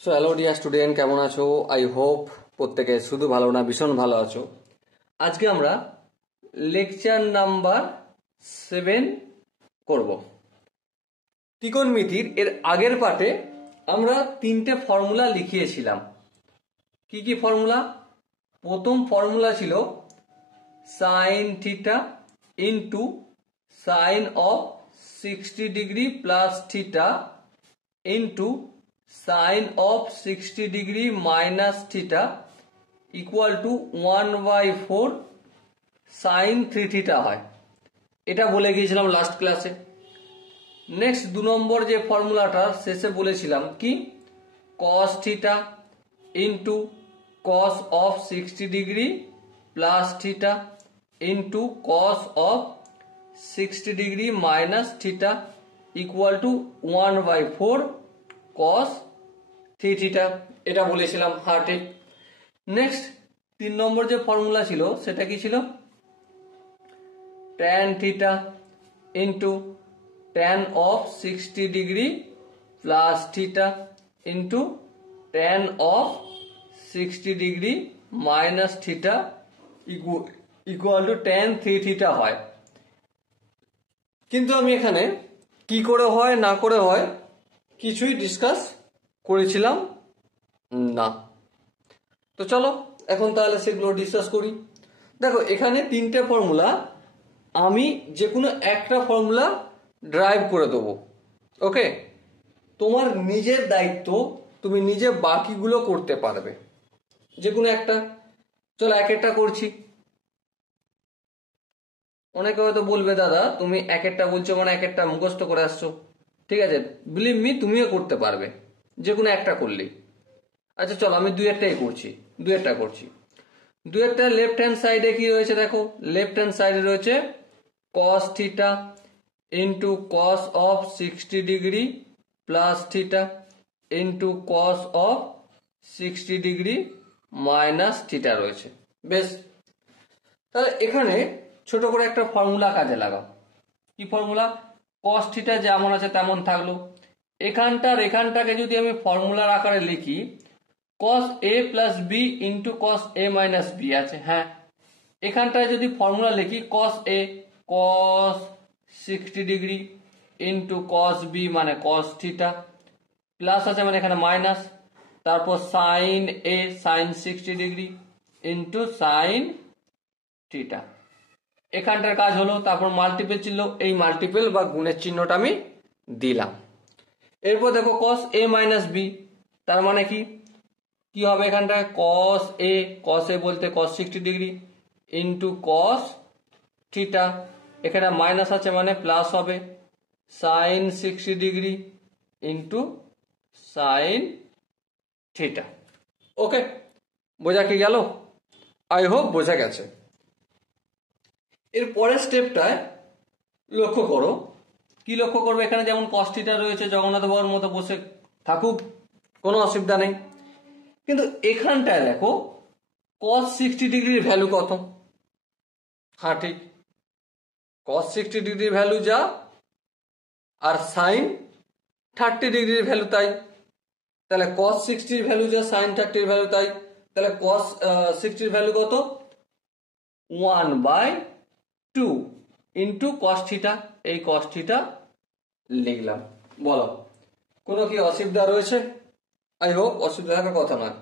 So hello dear student, কেমন আছো? I hope প্রত্যেকে শুধু ভালো না ভীষণ ভালো আছো। আজকে আমরা লেকচার নাম্বার 7 করব। ত্রিকোণমিতির এর আগের পার্টে আমরা 3টে ফর্মুলা লিখিয়েছিলাম। কি কি ফর্মুলা? প্রথম ফর্মুলা ছিল sine theta into sine of 60 degree plus theta into sine of 60 degree minus theta equal to 1/4 sine 3 theta হয়। এটা বলে গিয়েছিলাম লাস্ট ক্লাসে। নেক্সট 2 নম্বর যে ফর্মুলাটা শেষে বলেছিলাম কি, কস theta into cos of 60 degree plus theta into cos of 60 degree minus theta equal to 1/4 cos 3 theta. এটা বলেছিলাম। হ্যাঁ ঠিক। নেক্সট 3 নম্বর যে ফর্মুলা ছিল সেটা কি ছিল? Tan theta into tan of 60 degree plus theta into tan of 60 degree minus theta equal two tan 3 theta হয়। কিন্তু আমি এখানে কি করে হয় না করে হয় কিছুই ডিসকাস করেছিলাম না। তো চলো এখন তাহলে সেগুলো ডিসকাস করি। দেখো এখানে 3টে ফর্মুলা, আমি যে কোনো একটা ফর্মুলা ড্রাইভ করে দেবো। ওকে, তোমার নিজের দায়িত্ব, তুমি নিজে বাকিগুলো করতে পারবে যে কোনো একটা। চলো এক একটা করছি। অনেকে হয়তো বলবে দাদা তুমি এক একটা বলছো মানে এক একটা মুখস্থ করে আসছো। ঠিক আছে, বিলিভ মি তুমিও করতে পারবে যে কোনো একটা করলেই। আচ্ছা চলো আমি দুই একটা করছি। দুই একটা লেফট হ্যান্ড সাইডে কি রয়েছে দেখো, লেফট হ্যান্ড সাইডে রয়েছে কস theta into cos of 60 degree plus theta into cos of 60 degree minus theta রয়েছে। বেশ, তাহলে এখানে ছোট করে একটা ফর্মুলা কাজে লাগাও। কি ফর্মুলা? কস থিটা যেমন আছে তেমন থাকলো। এখানটাকে যদি আমি ফর্মুলার আকারে লিখি, cos a plus B into cos a minus b আছে। হ্যাঁ, এখানটায় যদি ফর্মুলা লিখি cos a cos 60 degree into cos b মানে cos থিটা প্লাস আছে মানে এখানে মাইনাস, তারপর sine a sine 60 degree into sine theta. এখানটার কাজ হলো, তারপর মাল্টিপল ছিল, এই মাল্টিপল বা গুণের চিহ্নটা আমি দিলাম। এরপর দেখো cos a মাইনাস বি, তার মানে কি হবে এখানটায়? cos a বলতে cos 60 degree into cos theta, এখানে মাইনাস আছে মানে প্লাস হবে sine 60 degree into sine theta. Okay, বোঝা কি গেল? আই হোপ বোঝা গেছে। এর পরের স্টেপটায় লক্ষ্য করো। কি লক্ষ্য করবে? এখানে যেমন cos থিটা রয়েছে, জগন্নাথ বাবুর মতো বসে থাকুক, কোনো অসুবিধা নেই। কিন্তু এখানটায় দেখো cos 60 ডিগ্রির ভ্যালু কত? হ্যাঁ ঠিক, cos 60 ডিগ্রির ভ্যালু যা আর sin 30 ডিগ্রির ভ্যালু তাই। তাহলে cos 60 এর ভ্যালু যা sin 30 এর ভ্যালু তাই। তাহলে cos 60 এর ভ্যালু কত? 1/2 ইন্টু cos থিটা। এই cos থিটা লিখলাম। বলো কোনো কি অসুবিধা রয়েছে? আই হোপ অসুবিধা থাকার কথা নয়।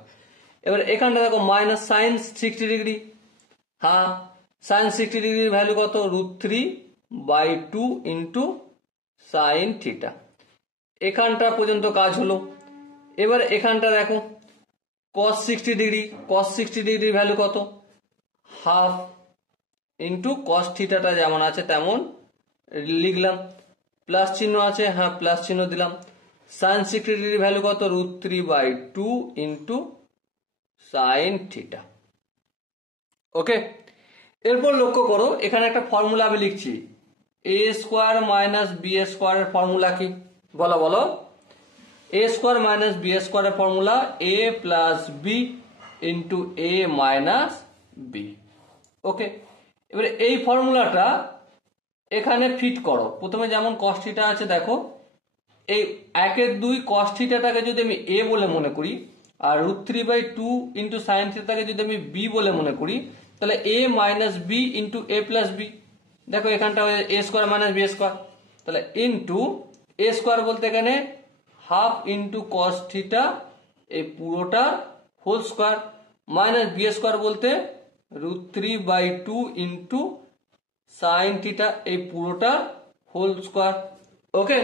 এবার এখানটা দেখো মাইনাস সাইন 60 ডিগ্রি। হ্যাঁ, সাইন 60 ডিগ্রির ভ্যালু কত? √3/2 ইন্টু সাইন থিটা। এখানটা পর্যন্ত কাজ হলো। এবার এখানটা দেখো cos 60 ডিগ্রির ভ্যালু কত? হাফ ইন্টু cos থিটাটা যেমন আছে তেমন লিখলাম। প্লাস চিহ্ন আছে, হ্যাঁ প্লাস চিহ্ন দিলাম। সাইন 60 ডিগ্রির ভ্যালু কত? √3/2 ইন্টু সাইন থিটা। ওকে, এরপর লক্ষ্য করো এখানে একটা ফর্মুলা আমি লিখছি, a স্কোয়ার মাইনাস বি স্কোয়ারের ফর্মুলা কি? বলো a স্কোয়ার মাইনাস বি স্কোয়ারের formula a plus B into a minus B. Okay, এবারে এই ফর্মুলাটা এখানে ফিট করো। প্রথমে যেমন cos থিটা আছে দেখো, এই 1/2 cos থিটাটাকে যদি আমি a বলে মনে করি আর √3/2 ইন্টু সাইন থিটাটাকে যদি আমি b বলে মনে করি, তাহলে a minus b into a plus b. দেখো এখানটা a square minus b square, তাহলে ইন্টু a স্কোয়ার বলতে এখানে হাফ ইন্টু কস থিটা এই পুরোটা whole square, minus b square বলতে √3/2 ইন্টু সাইন থিটা এই পুরোটা হোল স্কোয়ার। ওকে,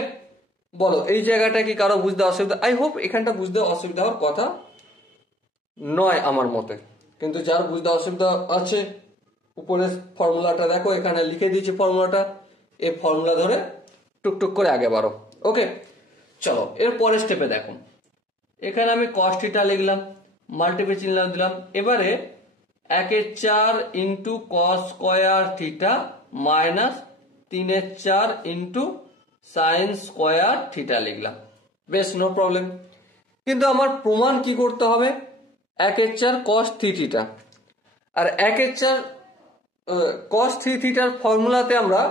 বলো এই জায়গাটা কি কারো বুঝতে অসুবিধা? আই হোপ এখানটা বুঝতে অসুবিধা হওয়ার কথা নয় আমার মতে, কিন্তু যার বুঝতে অসুবিধা আছে উপরে ফর্মুলাটা দেখো এখানে লিখে দিয়েছি ফর্মুলাটা, এই ফর্মুলা ধরে টুকটুক করে আগে বাড়ো। ওকে, চলো এর পরের স্টেপে দেখো, এখানে আমি কস থিটা লিখলাম, মাল্টিপ্লাই চিহ্ন দিলাম, এবারে 1/4 into cos square theta minus 3/4 into sign square theta লিখলাম। বেশ, নো প্রবলেম। কিন্তু আমার প্রমাণ কি করতে হবে? 1/4 কস থিটা, আর 1/4 কস থিটার ফর্মুলাতে আমরা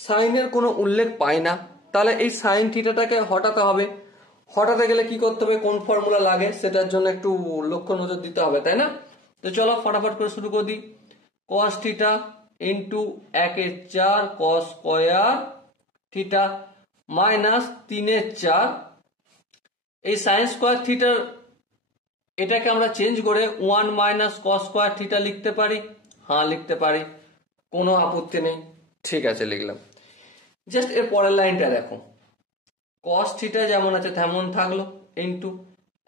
সাইনের কোনো উল্লেখ পাই না, তাহলে এই সাইন থিটাটাকে হটাতে হবে। হটাতে গেলে কি করতে হবে, কোন ফর্মুলা লাগে সেটার জন্য একটু লক্ষ্য নজর দিতে হবে, তাই না? তো চলো ফটাফট করে শুরু করে দিই। কস theta into 1/4 cos square theta minus 3/4, এই সাইন স্কোয়ার থিটার এটাকে আমরা চেঞ্জ করে 1 মাইনাস কস স্কোয়ার থিটা লিখতে পারি। হ্যাঁ লিখতে পারি, কোনো আপত্তি নেই। ঠিক আছে, লিখলাম। জাস্ট এর পরের লাইনটা দেখো, কস থিটা যেমন আছে তেমন থাকলো into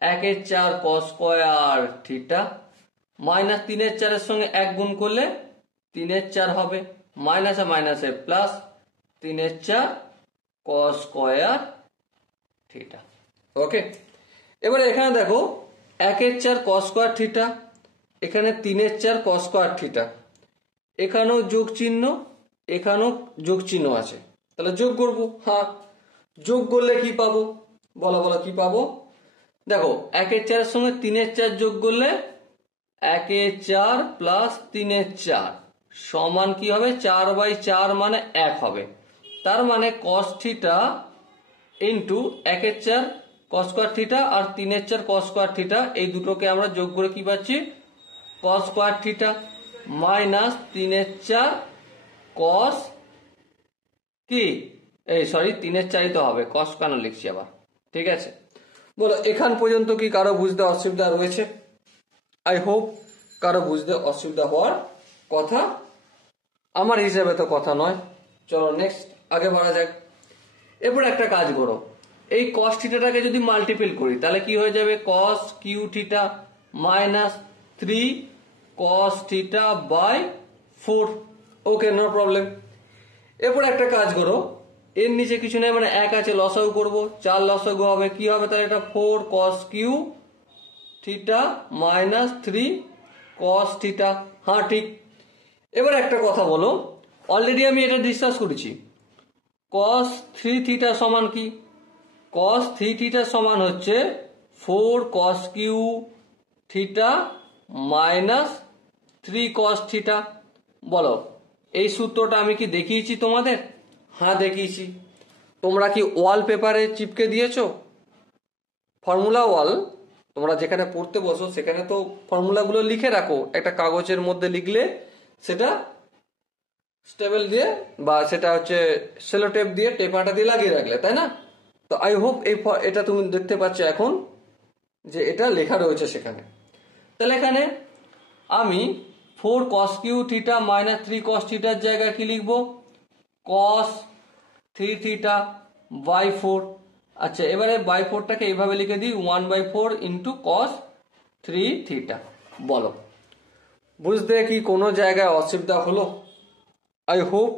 1/4 cos square theta minus 3/4 এর সঙ্গে 1 গুণ করলে 3/4 হবে, মাইনাসে মাইনাসে প্লাস 3/4 কস স্কোয়ার থিটা। ওকে, এবারে এখানে দেখো 1/4 কস স্কোয়ার থিটা, এখানে 3/4 কস স্কোয়ার থিটা, এখানেও যোগ চিহ্ন এখানেও যোগ চিহ্ন আছে, তাহলে যোগ করব। হ্যাঁ, যোগ করলে কি পাবো বলো বলো কি পাবো? দেখো 1/4 এর সঙ্গে 3/4 যোগ করলে 1/4 প্লাস 3/4 সমান কি হবে? 4/4 মানে 1 হবে। তার মানে cos theta into 1/4 cos square theta আর 3/4 কস স্কোয়ার থিটা এই দুটোকে আমরা যোগ করে কি পাচ্ছি? Cos square theta minus 3/4 cos কি এই সরি 3/4 তো হবে, কস কেন লিখছি আবার? ঠিক আছে, বলো এখান পর্যন্ত কি কারো বুঝতে অসুবিধা রয়েছে? আই হোপ কারো বুঝতে অসুবিধা হওয়ার কথা আমার হিসেবে তো কথা নয়। চলো নেক্সট আগে বাড়া যাক। এরপর একটা কাজ করো, এই কস থিটাটাকে যদি মাল্টিপল করি তাহলে কি হয়ে যাবে? Cos cube theta minus 3 cos theta by 4। Okay, no problem. এরপর একটা কাজ করো, এর নিচে কিছু নেই মানে 1 আছে, লসাগু করবো, 4 লসাগু হবে, কি হবে তাহলে? এটা 4 cos cube theta minus 3 cos theta. হ্যাঁ ঠিক। এবার একটা কথা বলো, অলরেডি আমি এটা ডিসকাস করেছি, কস 3 থিটা সমান কি? কস 3 থিটা সমান হচ্ছে 4 cos cube theta minus 3 cos theta. বলো এই সূত্রটা আমি কি দেখিয়েছি তোমাদের? হ্যাঁ দেখিয়েছি। তোমরা কি ওয়াল পেপারে চিপকে দিয়েছো? ফর্মুলা ওয়াল তোমরা যেখানে পড়তে বসো সেখানে তো ফর্মুলাগুলো লিখে রাখো, একটা কাগজের মধ্যে লিখলে সেটা স্টেবল দিয়ে বা সেটা হচ্ছে সেলো টেপ দিয়ে টেপাটা দিয়ে লাগিয়ে রাখলে, তাই না? তো আই হোপ এটা তুমি দেখতে পাচ্ছ এখন যে এটা লেখা রয়েছে সেখানে। তাহলে এখানে আমি 4 কস কিউ থিটা মাইনাস 3 কস থিটার জায়গায় কি লিখবো? কস 3 থিটা বাই 4। আচ্ছা, এবারে বাই 4টাকে এইভাবে লিখে দিই 1/4 ইন্টু কস 3 থিটা। বলো বুঝতে কি কোনো জায়গায় অসুবিধা হলো? আই হোপ,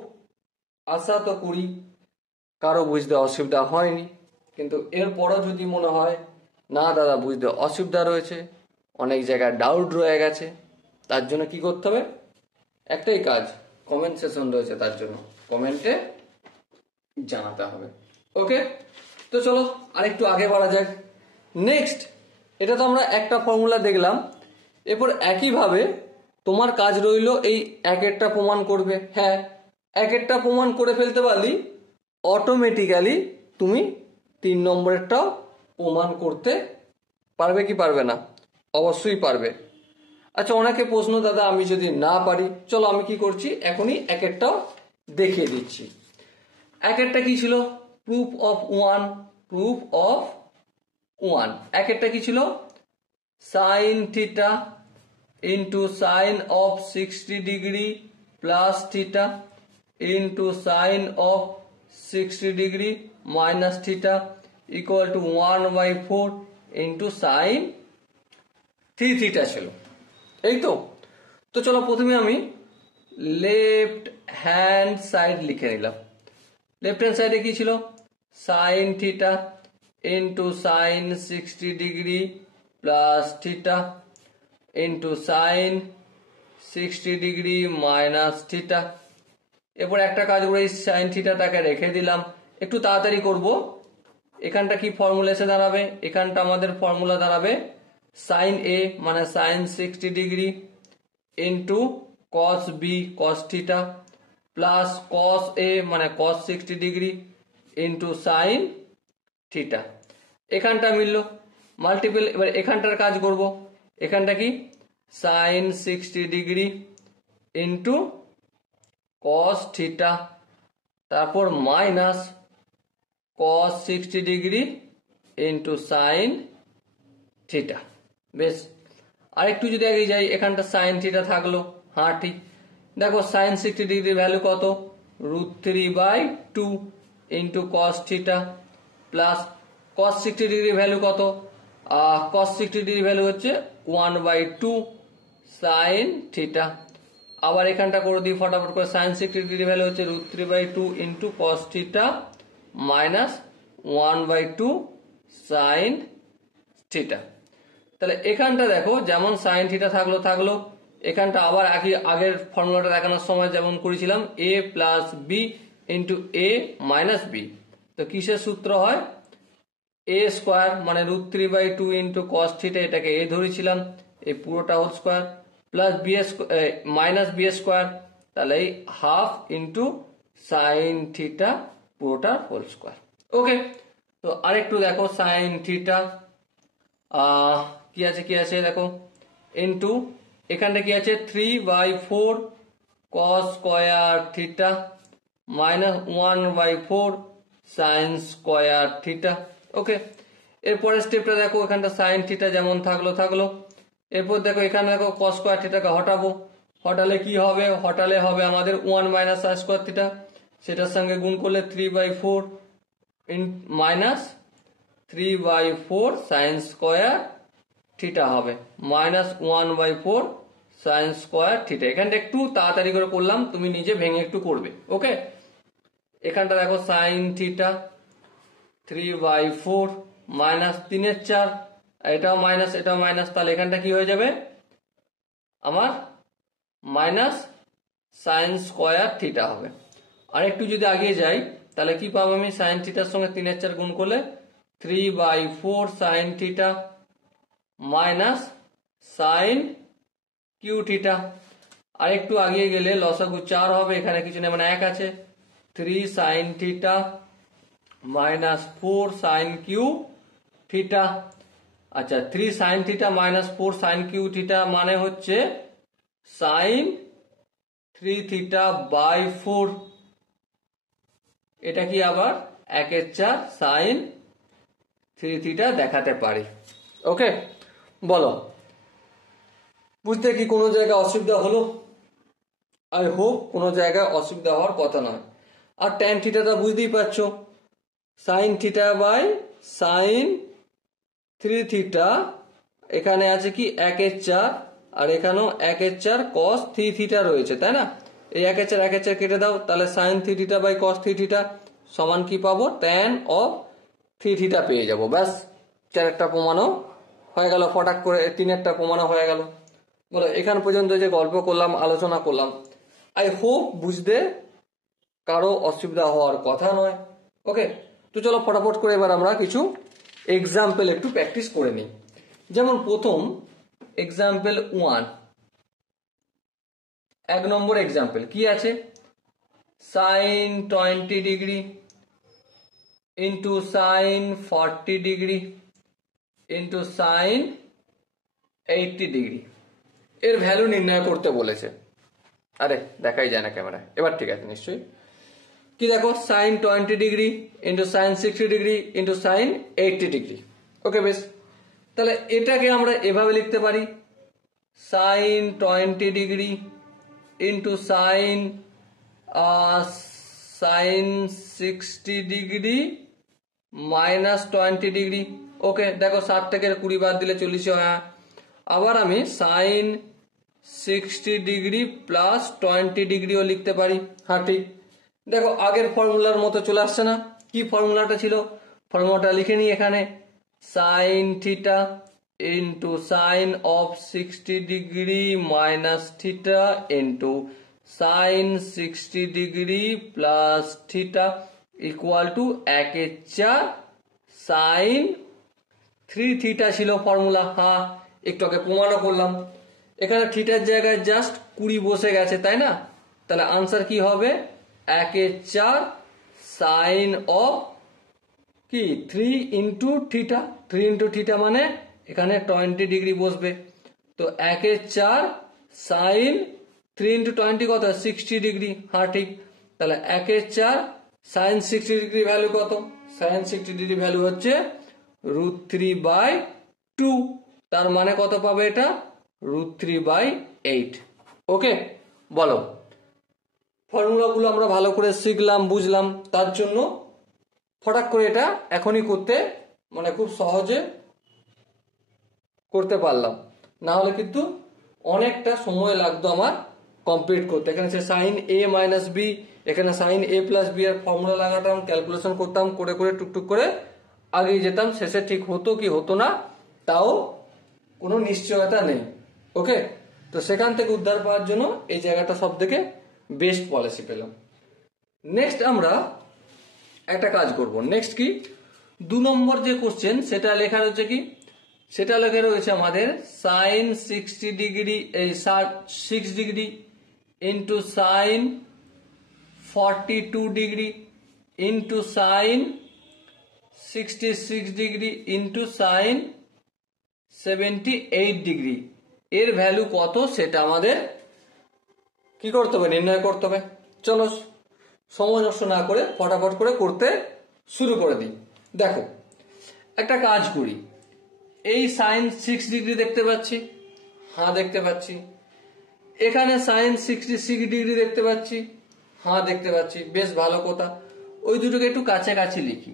আশা তো করি কারো বুঝতে অসুবিধা হয়নি। কিন্তু এরপরও যদি মনে হয় না দাদা বুঝতে অসুবিধা রয়েছে, অনেক জায়গায় ডাউট রয়ে গেছে, তার জন্য কি করতে হবে? একটাই কাজ, কমেন্ট সেকশন রয়েছে, তার জন্য কমেন্টে জানাতে হবে। ওকে, তো চলো আরেকটু আগে বাড়া যাক। নেক্সট, এটা তো আমরা একটা ফর্মুলা দেখলাম, এরপর একইভাবে তোমার কাজ রইল এই এক একটা প্রমাণ করবে। হ্যাঁ, এক একটা প্রমাণ করে ফেলতে পারলি অটোমেটিক্যালি তুমি 3 নম্বরেরটাও প্রমাণ করতে পারবে কি পারবে না? অবশ্যই পারবে। আচ্ছা, অনেকে প্রশ্ন, দাদা আমি যদি না পারি, চলো আমি কি করছি এখনই এক একটাও দেখিয়ে দিচ্ছি। এক একটা কি ছিল? Proof of one. Proof of one এক একটা কি ছিল? Sine theta into sine of 60 degree plus theta into sine of 60 degree minus theta equal to 1/4 into sign 3 theta ছিল। এই তো। তো চলো প্রথমে আমি লেফট হ্যান্ড সাইড লিখে নিলাম। লেফট হ্যান্ড সাইডে কি ছিল? Sine theta into sine 60 degree plus theta into sine 60 degree minus theta. এরপর একটা কাজ করে এই সাইন থিটাটাকে রেখে দিলাম। একটু তাড়াতাড়ি করব। এখানটা কি ফর্মুলা এসে দাঁড়াবে? এখানটা আমাদের ফর্মুলা দাঁড়াবে সাইন এ মানে sine 60 degree into cos B cos theta plus cos A মানে cos 60 degree into sine theta. এখানটা মিলল মাল্টিপল। এবার এখানটার কাজ করব। এখানটা কি? Sine 60 degree into cos theta, তারপর minus cos 60 degree into sine theta. বেশ, আরেকটু যদি আগে যাই, এখানটা সাইন থিটা থাকলো। হ্যাঁ ঠিক। দেখো সাইন 60 ডিগ্রির ভ্যালু কত? √3/2 ইন্টু কস থিটা প্লাস কস 60 ডিগ্রির ভ্যালু কত? কস 60 ডিগ্রির ভ্যালু হচ্ছে 1/2 সাইন থিটা। আবার এখানটা করে দিই ফটাফট করে। সাইন 60 ডিগ্রির ভ্যালু হচ্ছে √3/2 into cos theta minus 1/2 sine theta. তাহলে এখানটা দেখো যেমন সাইন থিটা থাকলো, এখানটা আবার আগের ফর্মুলাটা দেখানোর সময় যেমন করেছিলাম এ প্লাস বি ইন্টু এ মাইনাস বি। তো কিসের সূত্র হয়? এ স্কোয়ার মানে √3/2 ইন্টু কস থিটা, এটাকে এ ধরেছিলাম, এই পুরোটা whole square plus b minus b square, তাহলে এই হাফ ইন্টু সাইন থিটা পুরোটা হোল স্কোয়ার। ওকে। তো আরেকটু দেখো সাইন থিটা কি আছে দেখো ইন্টু এখানটা কি আছে 3/4 cos square theta minus 1/4 sine square theta. Okay. এরপরের স্টেপটা দেখো, এখানটা সাইন থিটা যেমন থাকলো। এরপর দেখো এখানে দেখো কস স্কোয়ার থিটাকে হটালে কি হবে? হটালে হবে আমাদের 1 মাইনাস সাইন স্কোয়ার থিটা, সেটার সঙ্গে গুণ করলে 3/4 মাইনাস 3/4 সাইন স্কোয়ার থিটা হবে মাইনাস 1/4 সাইন স্কোয়ার থিটা। এখানটা একটু তাড়াতাড়ি করে করলাম, তুমি নিজে ভেঙে একটু করবে। ওকে। এখানটা দেখো সাইন থিটা 3/4 মাইনাস 3/4, এটাও মাইনাস, তাহলে এখানটা কি হয়ে যাবে আমার? মাইনাস সাইন স্কোয়ার থিটা হবে। আর একটু যদি আগিয়ে যাই তাহলে কি পাবো আমি? সাইন থিটার সঙ্গে 3/4 গুণ করলে 3/4 sine theta minus sine cube theta. আর একটু আগিয়ে গেলে লসাগু 4 হবে, এখানে কিছু নেই মানে 1 আছে। 3 sine theta minus 4 sine cube theta. আচ্ছা, 3 sine theta minus 4 sine cube theta মানে হচ্ছে সাইন 3 থিটা বাই 4। এটা কি আবার 1/4 সাইন 3 থিটা দেখাতে পারি। ওকে, বলো বুঝতে কি কোনো জায়গায় অসুবিধা হলো? আই হোপ কোনো জায়গায় অসুবিধা হওয়ার কথা নয়। আর ট্যান থিটাটা বুঝতেই পারছো, sine theta by sine 3 theta, এখানে আছে কি 1/4 আর এখানেও 1/4 কস 3 থিটা রয়েছে, তাই না? এই 1/4 কেটে দাও, তাহলে sine 3 theta by cos 3 theta সমান কি পাবো? ট্যান অফ 3 থিটা পেয়ে যাবো। ব্যাস, 4একটা প্রমাণও হয়ে গেল, ফটাক করে 3একটা প্রমাণও হয়ে গেল। বলো এখান পর্যন্ত যে গল্প করলাম, আলোচনা করলাম, আই হোপ বুঝতে কারো অসুবিধা হওয়ার কথা নয়। ওকে, তো চলো ফটাফট করে এবার আমরা কিছু এক্সাম্পল একটু প্র্যাকটিস করে নিই। যেমন প্রথম এক্সাম্পল 1, 1 নম্বর এক্সাম্পল কি আছে? Sine 20 degree into sine 40 degree into sine 80 degree এর ভ্যালু নির্ণয় করতে বলেছে। আরে দেখাই যায় না ক্যামেরায়, এবার ঠিক আছে নিশ্চয়ই। কি দেখো, sine 20 degree into sine 60 degree into sine 80 degree. Okay বেশ, তাহলে এটাকে আমরা এভাবে লিখতে পারি, sine 20 degree into sine 60 degree minus 20 degree. Okay দেখো, 60 থেকে 20 বাদ দিলে 40 হয়। আবার আমি সাইন 60 ডিগ্রি প্লাস 20 ডিগ্রিও লিখতে পারি। হ্যাঁ ঠিক, দেখো আগের ফর্মুলার মতো চলে আসছে না? কি ফর্মুলাটা ছিল? ফর্মুলাটা লিখে নিই এখানে, sine theta into sine of 60 degree minus theta into sine 60 degree plus theta equal to 1/4 sine 3 theta ছিল ফর্মুলা। হ্যাঁ, একটু আগে প্রমাণও করলাম। এখানে থিটার জায়গায় জাস্ট 20 বসে গেছে, তাই না? তাহলে আনসার কি হবে? 1/4 সাইন অফ কি 3 ইন্টু থিটা। 3 ইন্টু থিটা মানে এখানে 20 ডিগ্রি বসবে। তো 1/4 সাইন 3 ইন্টু 20 কত? 60 ডিগ্রি। হ্যাঁ ঠিক, তাহলে 1/4 সাইন 60 ডিগ্রি ভ্যালু কত? সাইন 60 ডিগ্রি ভ্যালু হচ্ছে √3/2। তার মানে কত পাবে এটা? √3/8। ওকে, বলো। ফর্মুলাগুলো আমরা ভালো করে শিখলাম, বুঝলাম, তার জন্য ফটাক করে এটা এখনই করতে মানে খুব সহজে করতে পারলাম, না হলে কিন্তু অনেকটা সময় লাগতো আমার কমপ্লিট করতে। এখানে সে সাইন এ মাইনাস বি, এখানে সাইন এ প্লাস বি এর ফর্মুলা লাগাতাম, ক্যালকুলেশন করতাম, করে করে টুকটুক করে আগিয়ে যেতাম। শেষে ঠিক হতো কি হতো না তাও কোনো নিশ্চয়তা নেই। ওকে, তো সেখান থেকে উদ্ধার পাওয়ার জন্য এই জায়গাটা সব থেকে বেস্ট পলিসি পেলাম। নেক্সট আমরা একটা কাজ করব। নেক্সট কি, 2 নম্বর যে কোশ্চেন সেটা লেখা রয়েছে কি, সেটা লেখা রয়েছে আমাদের sine 60 degree 6 degree into sine 42 degree into sine 66 degree into sine 78 degree এর ভ্যালু কত সেটা আমাদের কি করতে হবে? নির্ণয় করতে হবে। চলো সময় নষ্ট না করে ফটাফট করে করতে শুরু করে দিই। দেখো একটা কাজ করি, এই সাইন 6 ডিগ্রি দেখতে পাচ্ছি, হ্যাঁ দেখতে পাচ্ছি। এখানে সাইন 66 ডিগ্রি দেখতে পাচ্ছি, হ্যাঁ দেখতে পাচ্ছি। বেশ ভালো কথা, ওই দুটোকে একটু কাছাকাছি লিখি।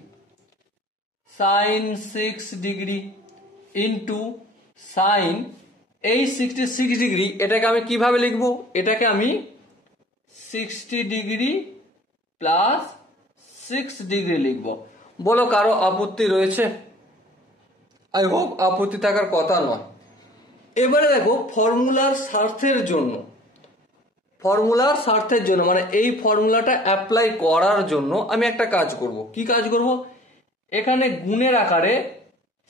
সাইন 6 ডিগ্রি ইন্টু সাইন এই 66 ডিগ্রি, এটাকে আমি কিভাবে লিখবো? এটাকে আমি 60 ডিগ্রি প্লাস 6 ডিগ্রি লিখবো। বলো কারো আপত্তি রয়েছে? আই হোপ আপত্তি থাকার কথা নয়। এবারে দেখো ফর্মুলার স্বার্থের জন্য মানে এই ফর্মুলাটা অ্যাপ্লাই করার জন্য আমি একটা কাজ করব। কি কাজ করব? এখানে গুণের আকারে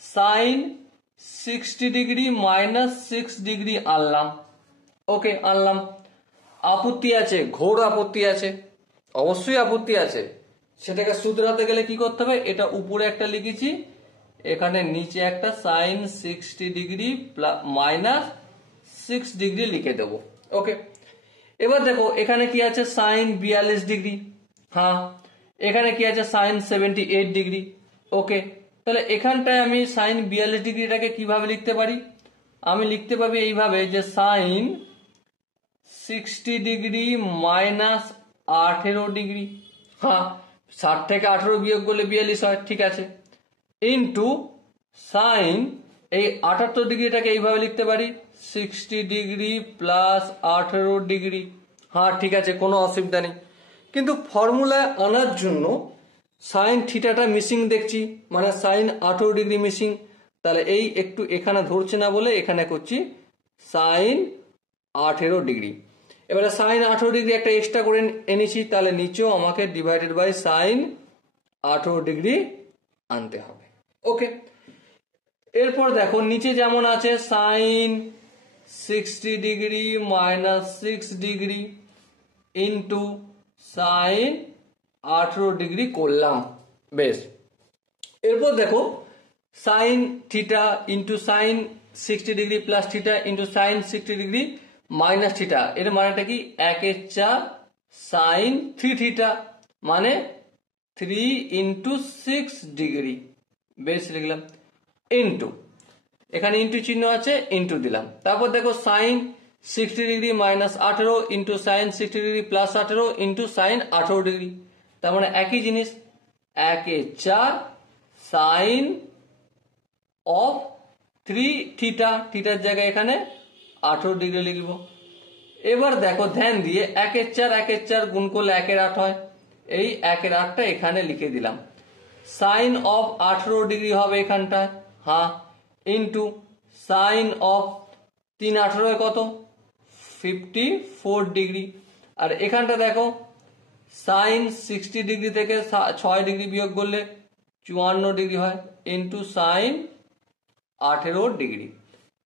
সাইন 60 ডিগ্রি মাইনাস 6 ডিগ্রি আনলাম। ওকে, আনলাম। আপত্তি আছে? ঘোর আপত্তি আছে, অবশ্যই আপত্তি আছে। সেটাকে শুধরাতে গেলে কি করতে হবে? এটা উপরে একটা লিখেছি, এখানে নিচে একটা সাইন 60 ডিগ্রি মাইনাস 6 ডিগ্রি লিখে দেবো। ওকে, এবার দেখো এখানে কি আছে? Sine 42 degree. হ্যাঁ, এখানে কি আছে? Sign 78 degree. ওকে, তাহলে এখানটায় আমি সাইন 42 ডিগ্রিটাকে কিভাবে লিখতে পারি? আমি লিখতে পারি এইভাবে যে সাইন 60 ডিগ্রি মাইনাস 18 ডিগ্রি। হ্যাঁ, 60 থেকে 18 বিয়োগ করলে 42 হয়, ঠিক আছে। ইন্টু সাইন এই 78 ডিগ্রিটাকে এইভাবে লিখতে পারি 60 ডিগ্রি প্লাস 18 ডিগ্রি। হ্যাঁ ঠিক আছে, কোনো অসুবিধা নেই। কিন্তু ফর্মুলায় আনার জন্য সাইন থিটাটা মিসিং দেখছি, মানে সাইন 18 ডিগ্রি মিসিং। তাহলে এই একটু এখানে ধরছে না বলে এখানে করছি সাইন 18 ডিগ্রি। এবারে সাইন 18 ডিগ্রি একটা এক্সট্রা করে এনেছি, তাহলে নিচেও আমাকে ডিভাইডেড বাই সাইন 18 ডিগ্রি আনতে হবে। ওকে, এরপর দেখো নিচে যেমন আছে sine 60 degree minus 6 degree into sine 18 degree করলাম। বেশ, এরপর দেখো sine theta into sine 60 degree plus theta into sine 60 degree minus theta, এর মানেটা কি 1/4 সাইন 3 থিটা, মানে 3 ইন্টু 6 ডিগ্রি, বেশ লিখলাম, ইন্টু, এখানে ইন্টু চিহ্ন আছে, ইন্টু দিলাম। তারপর দেখো sine 60 degree minus 18 into sine 60 degree plus 18 into sine 18 degree, তার মানে একই জিনিস, 1/4 সাইন অফ 3 থিটা, থিটার জায়গায় এখানে 18 ডিগ্রি লিখব। এবার দেখো ধ্যান দিয়ে 1/4 গুণ করলে 1/8 হয়, এই 1/8টা এখানে লিখে দিলাম। সাইন অফ 18 ডিগ্রি হবে এখানটায়, হ্যাঁ, ইন্টু সাইন অফ 3/18 কত, 54 ডিগ্রি। আর এখানটা দেখো সাইন 60 ডিগ্রি থেকে 6 ডিগ্রি বিয়োগ করলে 54 ডিগ্রি হয়, ইন্টু সাইন 18 ডিগ্রি।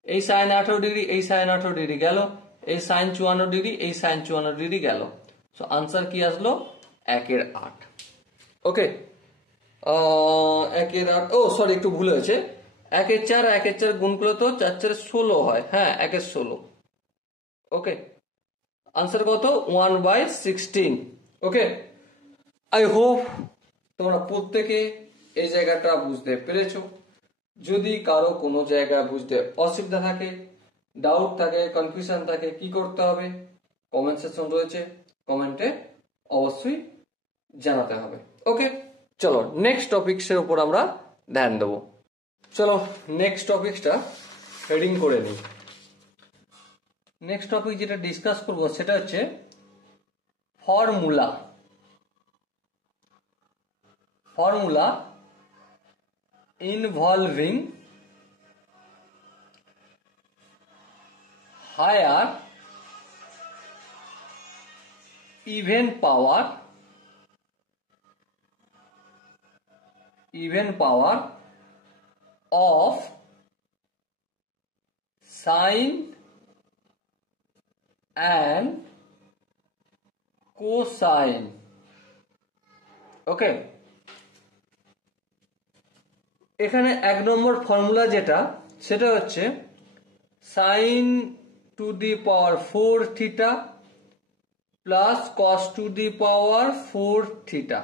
এই সাইন 18 ডিগ্রি, এই সাইন 18 ডিগ্রি গেল, এই সাইন 54 ডিগ্রি, এই সাইন 54 ডিগ্রি গেল। সো আনসার কি আসলো, 1/8। ওকে, 1/8, ও সরি একটু ভুল হয়েছে, 1/4 গুণ করলে তো 4 16 হয়, হ্যাঁ 1/16। ওকে, আনসার কত, 1/16। ওকে, আই হোপ তোমরা প্রত্যেকে এই জায়গাটা বুঝতে পেরেছো। যদি কারো কোনো জায়গা বুঝতে অসুবিধা থাকে, ডাউট থাকে, কনফিউশন থাকে, কি করতে হবে, কমেন্ট সেকশন রয়েছে, কমেন্টে অবশ্যই জানাতে হবে। ওকে, চলো নেক্সট টপিকসের উপর আমরা ধ্যান দেবো। চলো নেক্সট টপিকসটা হেডিং করে নিই। নেক্সট টপিক যেটা ডিসকাস করব সেটা হচ্ছে formula. Formula involving higher even power of sine and cosine। Okay, এখানে 1 নম্বর ফর্মুলা যেটা, সেটা হচ্ছে sine to the power 4 theta plus cos to the power 4 theta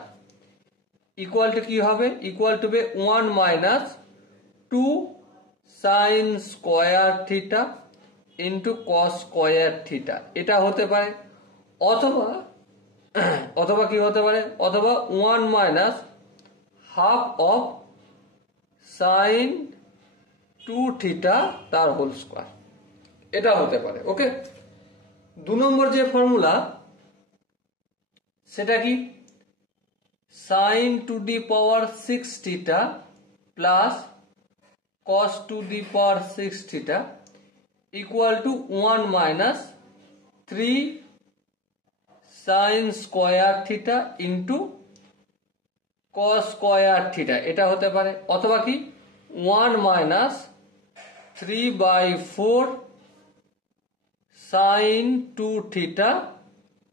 equal to কি হবে, equal to 1 minus 2 sine square theta into cos square theta, এটা হতে পারে। অথবা কি হতে পারে, অথবা 1 minus half of sine 2 theta তার হোল স্কোয়ার, এটা হতে পারে। ওকে, 2 নম্বর যে ফর্মুলা সেটা কি, sine to the power 6 theta plus cos to the power 6 theta equal to 1 minus 3 sine square theta into cos square theta, এটা হতে পারে। অথবা কি 1 মাইনাস 3/4 সাইন 2 থিটা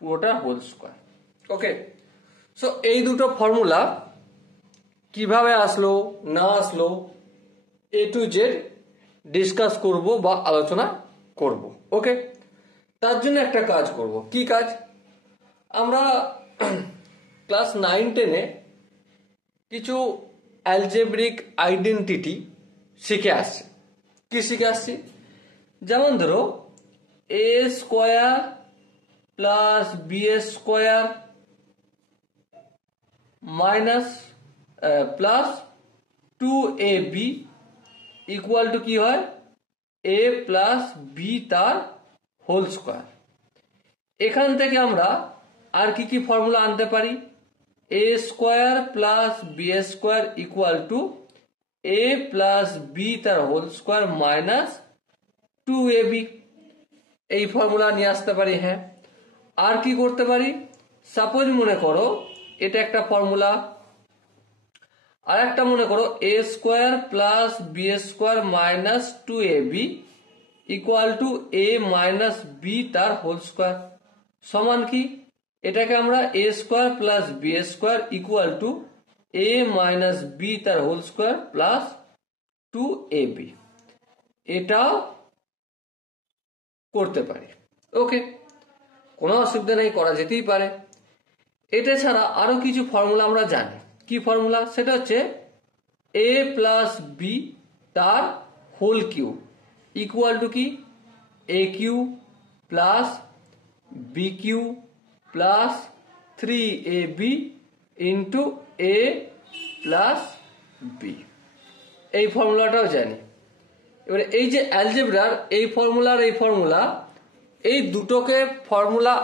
পুরোটা হোল স্কোয়ার। ওকে, সো এই দুটো ফর্মুলা কিভাবে আসলো না আসলো এ টু জেড ডিসকাস করব বা আলোচনা করব। ওকে, তার জন্য একটা কাজ করব। কি কাজ, আমরা ক্লাস 9-10-এ কিছু অ্যালজেব্রিক আইডেন্টিটি শিখে আসছি। কি শিখে আসছি, যেমন ধরো a square plus b square minus plus 2ab equal to কি হয়, a প্লাস বি তার হোল স্কোয়ার। এখান থেকে আমরা আর কি কি ফর্মুলা আনতে পারি, a square plus b square equal to a plus b তার হোল স্কোয়ার মাইনাস 2ab, এই ফর্মুলা নিয়ে আসতে পারি। হ্যাঁ, আর কি করতে পারি, সাপোজ মনে করো এটা একটা ফর্মুলা, আর একটা মনে করো a square plus b square minus 2ab equal to a minus b তার হোল স্কোয়ার সমান কি, এটাকে আমরা a square plus b square equal to a minus b তার হোল স্কোয়ার প্লাস 2ab, এটাও করতে পারি। ওকে, কোনো অসুবিধা নেই, করা যেতেই পারে। এটা ছাড়া আরো কিছু ফর্মুলা আমরা জানি। কি ফর্মুলা? সেটা হচ্ছে a প্লাস বি তার হোল কিউব ইকুয়াল টু কি a cube plus b cube plus 3ab into a plus b. এই ফর্মুলাটাও জানি। এবারে এই যে অ্যালজেব্রার এই ফর্মুলার এই ফর্মুলা, এই দুটোকে ফর্মুলা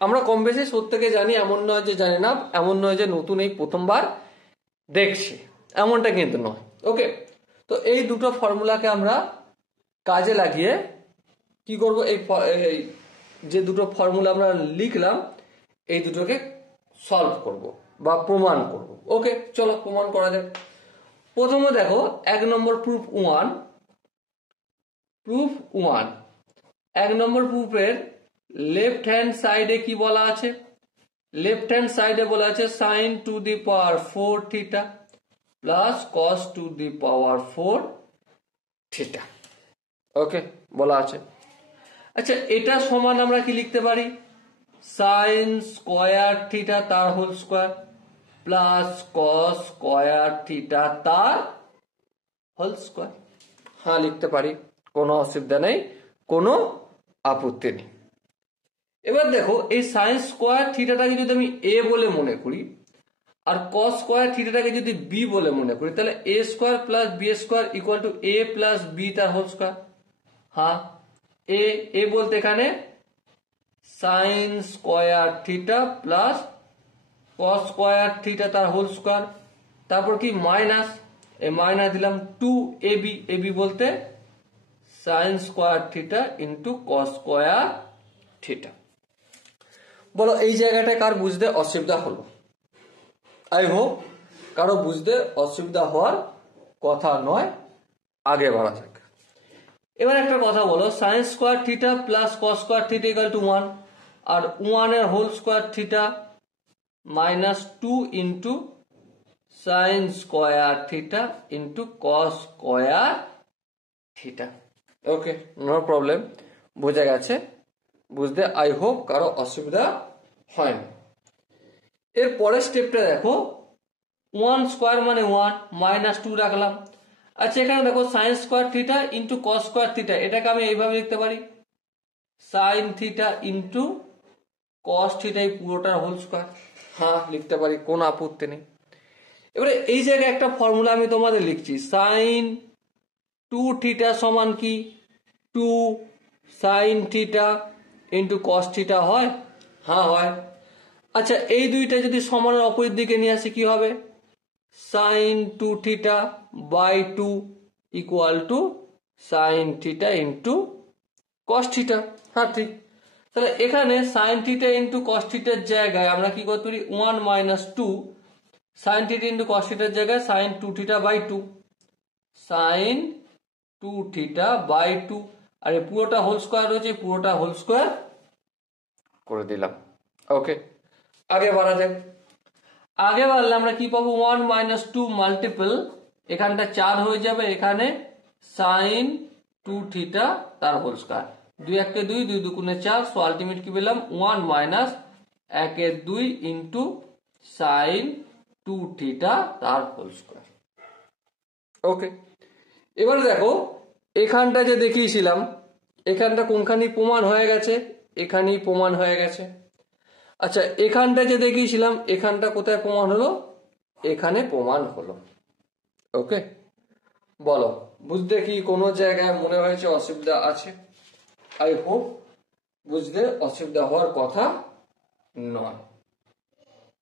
আমরা কম বেশি প্রত্যেকে জানি, এমন নয় যে জানি না, এমন নয় যে নতুন এই প্রথমবার দেখছি, এমনটা কিন্তু নয়। ওকে, তো এই দুটো ফর্মুলাকে আমরা কাজে লাগিয়ে কি করব, এই যে দুটো ফর্মুলা আমরা লিখলাম এই দুটোকে সলভ করব বা প্রমাণ করব। ওকে, চলো প্রমাণ করা যাক। প্রথমে দেখো 1 নম্বর প্রুফ 1, প্রুফ 1 1 নম্বর প্রুফের লেফট হ্যান্ড সাইডে কি বলা আছে? লেফট হ্যান্ড সাইডে বলা আছে sin to the power 4 theta plus cos to the power 4 theta. Okay, বলা আছে। আচ্ছা, এটা সমান আমরা কি লিখতে পারি? sin স্কয়ার থিটা তার whole square plus cos square theta তার হোল স্কয়ার। হ্যাঁ, লিখতে পারি, কোনো অসুবিধা নেই, কোনো আপত্তি নেই। এবার দেখো, এই sin স্কয়ার থিটাটাকে যদি আমি a বলে মনে করি আর cos স্কয়ার থিটাটাকে যদি b বলে মনে করি, তাহলে a square plus b square equal to a plus b তার হোল স্কয়ার। হ্যাঁ, a বলতে এখানে sin square theta plus cos square theta তার হোল স্কয়ার, তারপর কি মাইনাস, এই মাইনাস দিলাম 2ab, ab বলতে sin square theta into cos square theta. বলো, এই জায়গাটা কার বুঝতে অসুবিধা হলো? আই হোপ কারো বুঝতে অসুবিধা হওয়ার কথা নয়, আগে বাড়া যাক। এবার একটা কথা বলো, sin square theta plus cos square theta equal to 1 আর 1 এর whole square theta minus 2 into sin square theta into cos square theta. Okay, no problem, বোঝা গেছে, বুঝতে আই হোপ কারো অসুবিধা হয়নি। এর পরের স্টেপটা দেখো, 1 স্কয়ার মানে 1 মাইনাস 2 রাখলাম। আচ্ছা, এখানে দেখো sin square theta into cos square theta, এটাকে আমি এইভাবে লিখতে পারি sin theta into cos theta, এই পুরোটার হোল স্কয়ার। হ্যাঁ, লিখতে পারি, কোনো আপত্তি নেই। এবারে এই জায়গায় একটা ফর্মুলা আমি তোমাদের লিখছি, sin 2 থিটা সমান কি 2 sin theta into cos theta হয়? হ্যাঁ, হয়। আচ্ছা, এই দুইটা যদি সমানের অপোজিট দিকে নিয়ে আসি কি হবে? sin 2 theta by 2 equal to sin theta into cos theta. হ্যাঁ, ঠিক। তাহলে এখানে sin থিটা ইন্টু cos থিটার জায়গায় আমরা কি করতে পারি, 1 minus 2 sin theta into cos থিটার জায়গায় sin 2 theta by 2, sin 2 theta by 2, আর এই পুরোটা হোল স্কয়ার রয়েছে, পুরোটা হোল স্কয়ার করে দিলাম। ওকে, আগে বাড়া যাক। আগে বাড়লে আমরা কি পাবো, 1 মাইনাস 2 মাল্টিপল, এখানটা 4 হয়ে যাবে, এখানে sin 2 থিটা তার হোল স্কয়ার, 2 1 2 2 2 4, সো আলটিমেট কি পেলাম 1 মাইনাস 1 2 ইন্টু sin 2 থিটা তার হোল স্কয়ার। ওকে, এবার দেখো এখানটা যে দেখিয়েছিলাম, এখানটা কোনখানি প্রমাণ হয়ে গেছে, এখানেই প্রমাণ হয়ে গেছে। আচ্ছা, এখানটা যে দেখিয়েছিলাম, এখানটা কোথায় প্রমাণ হলো? এখানে প্রমাণ হলো। ওকে, বলো, বুঝতে কি কোনো জায়গায় মনে হয়েছে অসুবিধা আছে? আই হোপ বুঝতে অসুবিধা হওয়ার কথা নয়।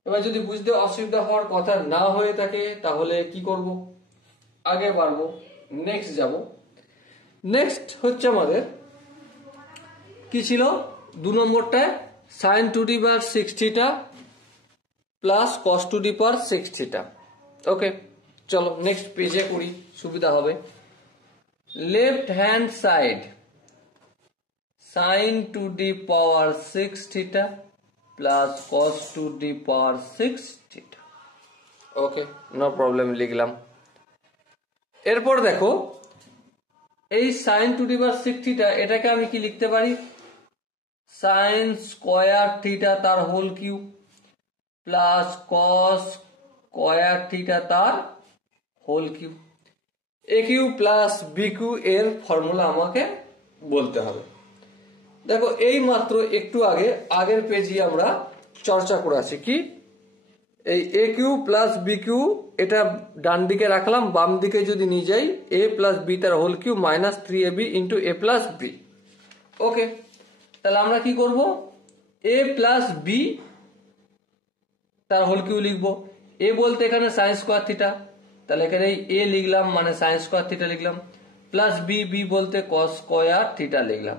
এবার যদি বুঝতে অসুবিধা হওয়ার কথা না হয়ে থাকে তাহলে কি করব? আগে বাড়বো, নেক্সট যাব। নেক্সট হচ্ছে আমাদের কি ছিল, 2 নম্বরটায় sin to the power 6 theta plus cos to the power 6 theta. Okay, চলো নেক্সট পেজে করি, সুবিধা হবে। Left hand side sin to the power 6 theta plus cos to the power 6 theta. Okay, no problem, লিখলাম। এরপর দেখো এই sine to the power 6 theta, এটাকে আমি কি লিখতে পারি, সাইন স্কোয়ার থিটা তার whole cube plus cos square theta তার whole cube. A cube plus b cube এর ফর্মুলা আমাকে বলতে হবে। দেখো এই মাত্র একটু আগে আগের পেজে আমরা চর্চা করে আছি কি, এই a cube plus b cube এটা ডান দিকে রাখলাম, বাম দিকে যদি নিয়ে যাই এ প্লাস বি তার whole cube minus 3ab into a plus b. Okay, তাহলে আমরা কি করব, এ প্লাস বি তার হোল কিউ লিখবো। এ বলতে এখানে সাইন স্কোয়ার থিটা, তাহলে এখানে এ লিখলাম মানে সাইন স্কোয়ার থিটা লিখলাম, প্লাস বি, বি বলতে কস স্কোয়ার থিটা লিখলাম,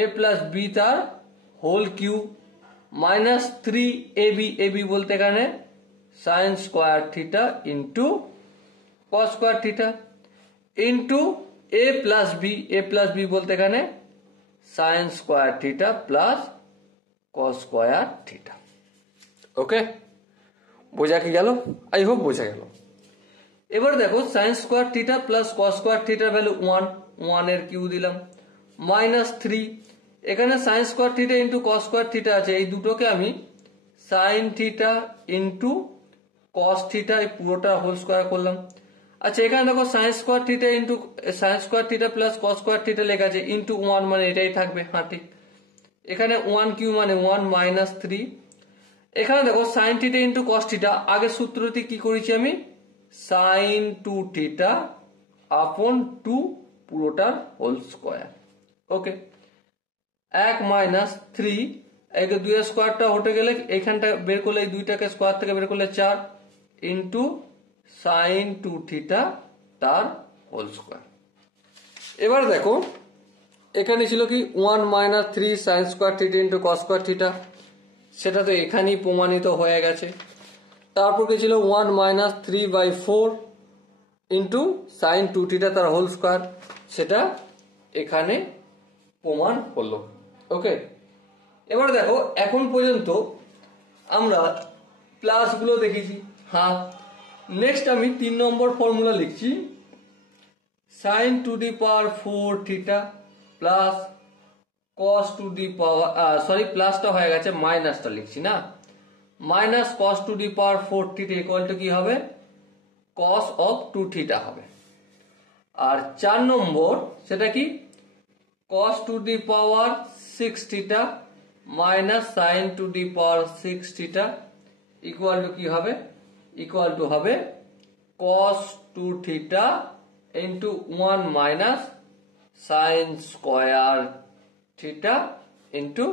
এ প্লাস বি তার whole cube minus 3ab, a b বলতে এখানে sine square theta into cos square theta into a plus b, a plus b বলতে এখানে sine square theta plus cos square theta. Okay, বোঝা কি গেল? I hope বোঝা গেল। এবার দেখো sine square theta plus cos square থিটার ভ্যালু 1, 1 এর কিউ দিলাম, মাইনাস 3, এখানে sine square theta into cos square theta আছে, এই দুটোকে আমি sign theta into cos theta এই পুরোটা হোল স্কোয়ার করলাম। আচ্ছা এখানে দেখো sine square theta into sign square theta plus cos square theta লেখা আছে, ইন্টু 1 মানে এটাই থাকবে, হ্যাঁ ঠিক। এখানে 1 কিউ মানে 1 মাইনাস 3, এখানে দেখো sine theta into cos theta, আগের সূত্রটি কি করেছি আমি, সাইন 2 থিটা আপন 2 পুরোটার হোল স্কোয়ার। ওকে, 1 মাইনাস 3, একে 2 এর স্কোয়ারটা হতে গেলে এখানটা বের করলে, এই দুইটাকে স্কোয়ার থেকে বের করলে 4 ইন্টু সাইন 2 থিটা তার হোল স্কোয়ার। এবার দেখো এখানে ছিল কি 1 minus 3 sine square theta into cos square theta, সেটা তো এখানেই প্রমাণিত হয়ে গেছে। তারপর কি ছিল 1 মাইনাস 3/4 ইন্টু সাইন 2 থিটা তার হোল স্কোয়ার, সেটা এখানে প্রমাণ হলো। ওকে, এবার দেখো এখন পর্যন্ত আমরা প্লাসগুলো দেখেছি। হ্যাঁ, নেক্সট আমি 3 নম্বর ফর্মুলা লিখছি, sine to the power 4 theta plus cos to the power, sorry প্লাসটা হয়ে গেছে, মাইনাসটা লিখছি না, minus cos to the power 4 theta equal to কি হবে, কস অফ 2 থিটা হবে। আর 4 নম্বর সেটা কি, cos to the power 6 theta minus sine to the power 6 theta equal to কি হবে, ইকুয়াল টু হবে cos 2 theta into 1 minus sine square theta into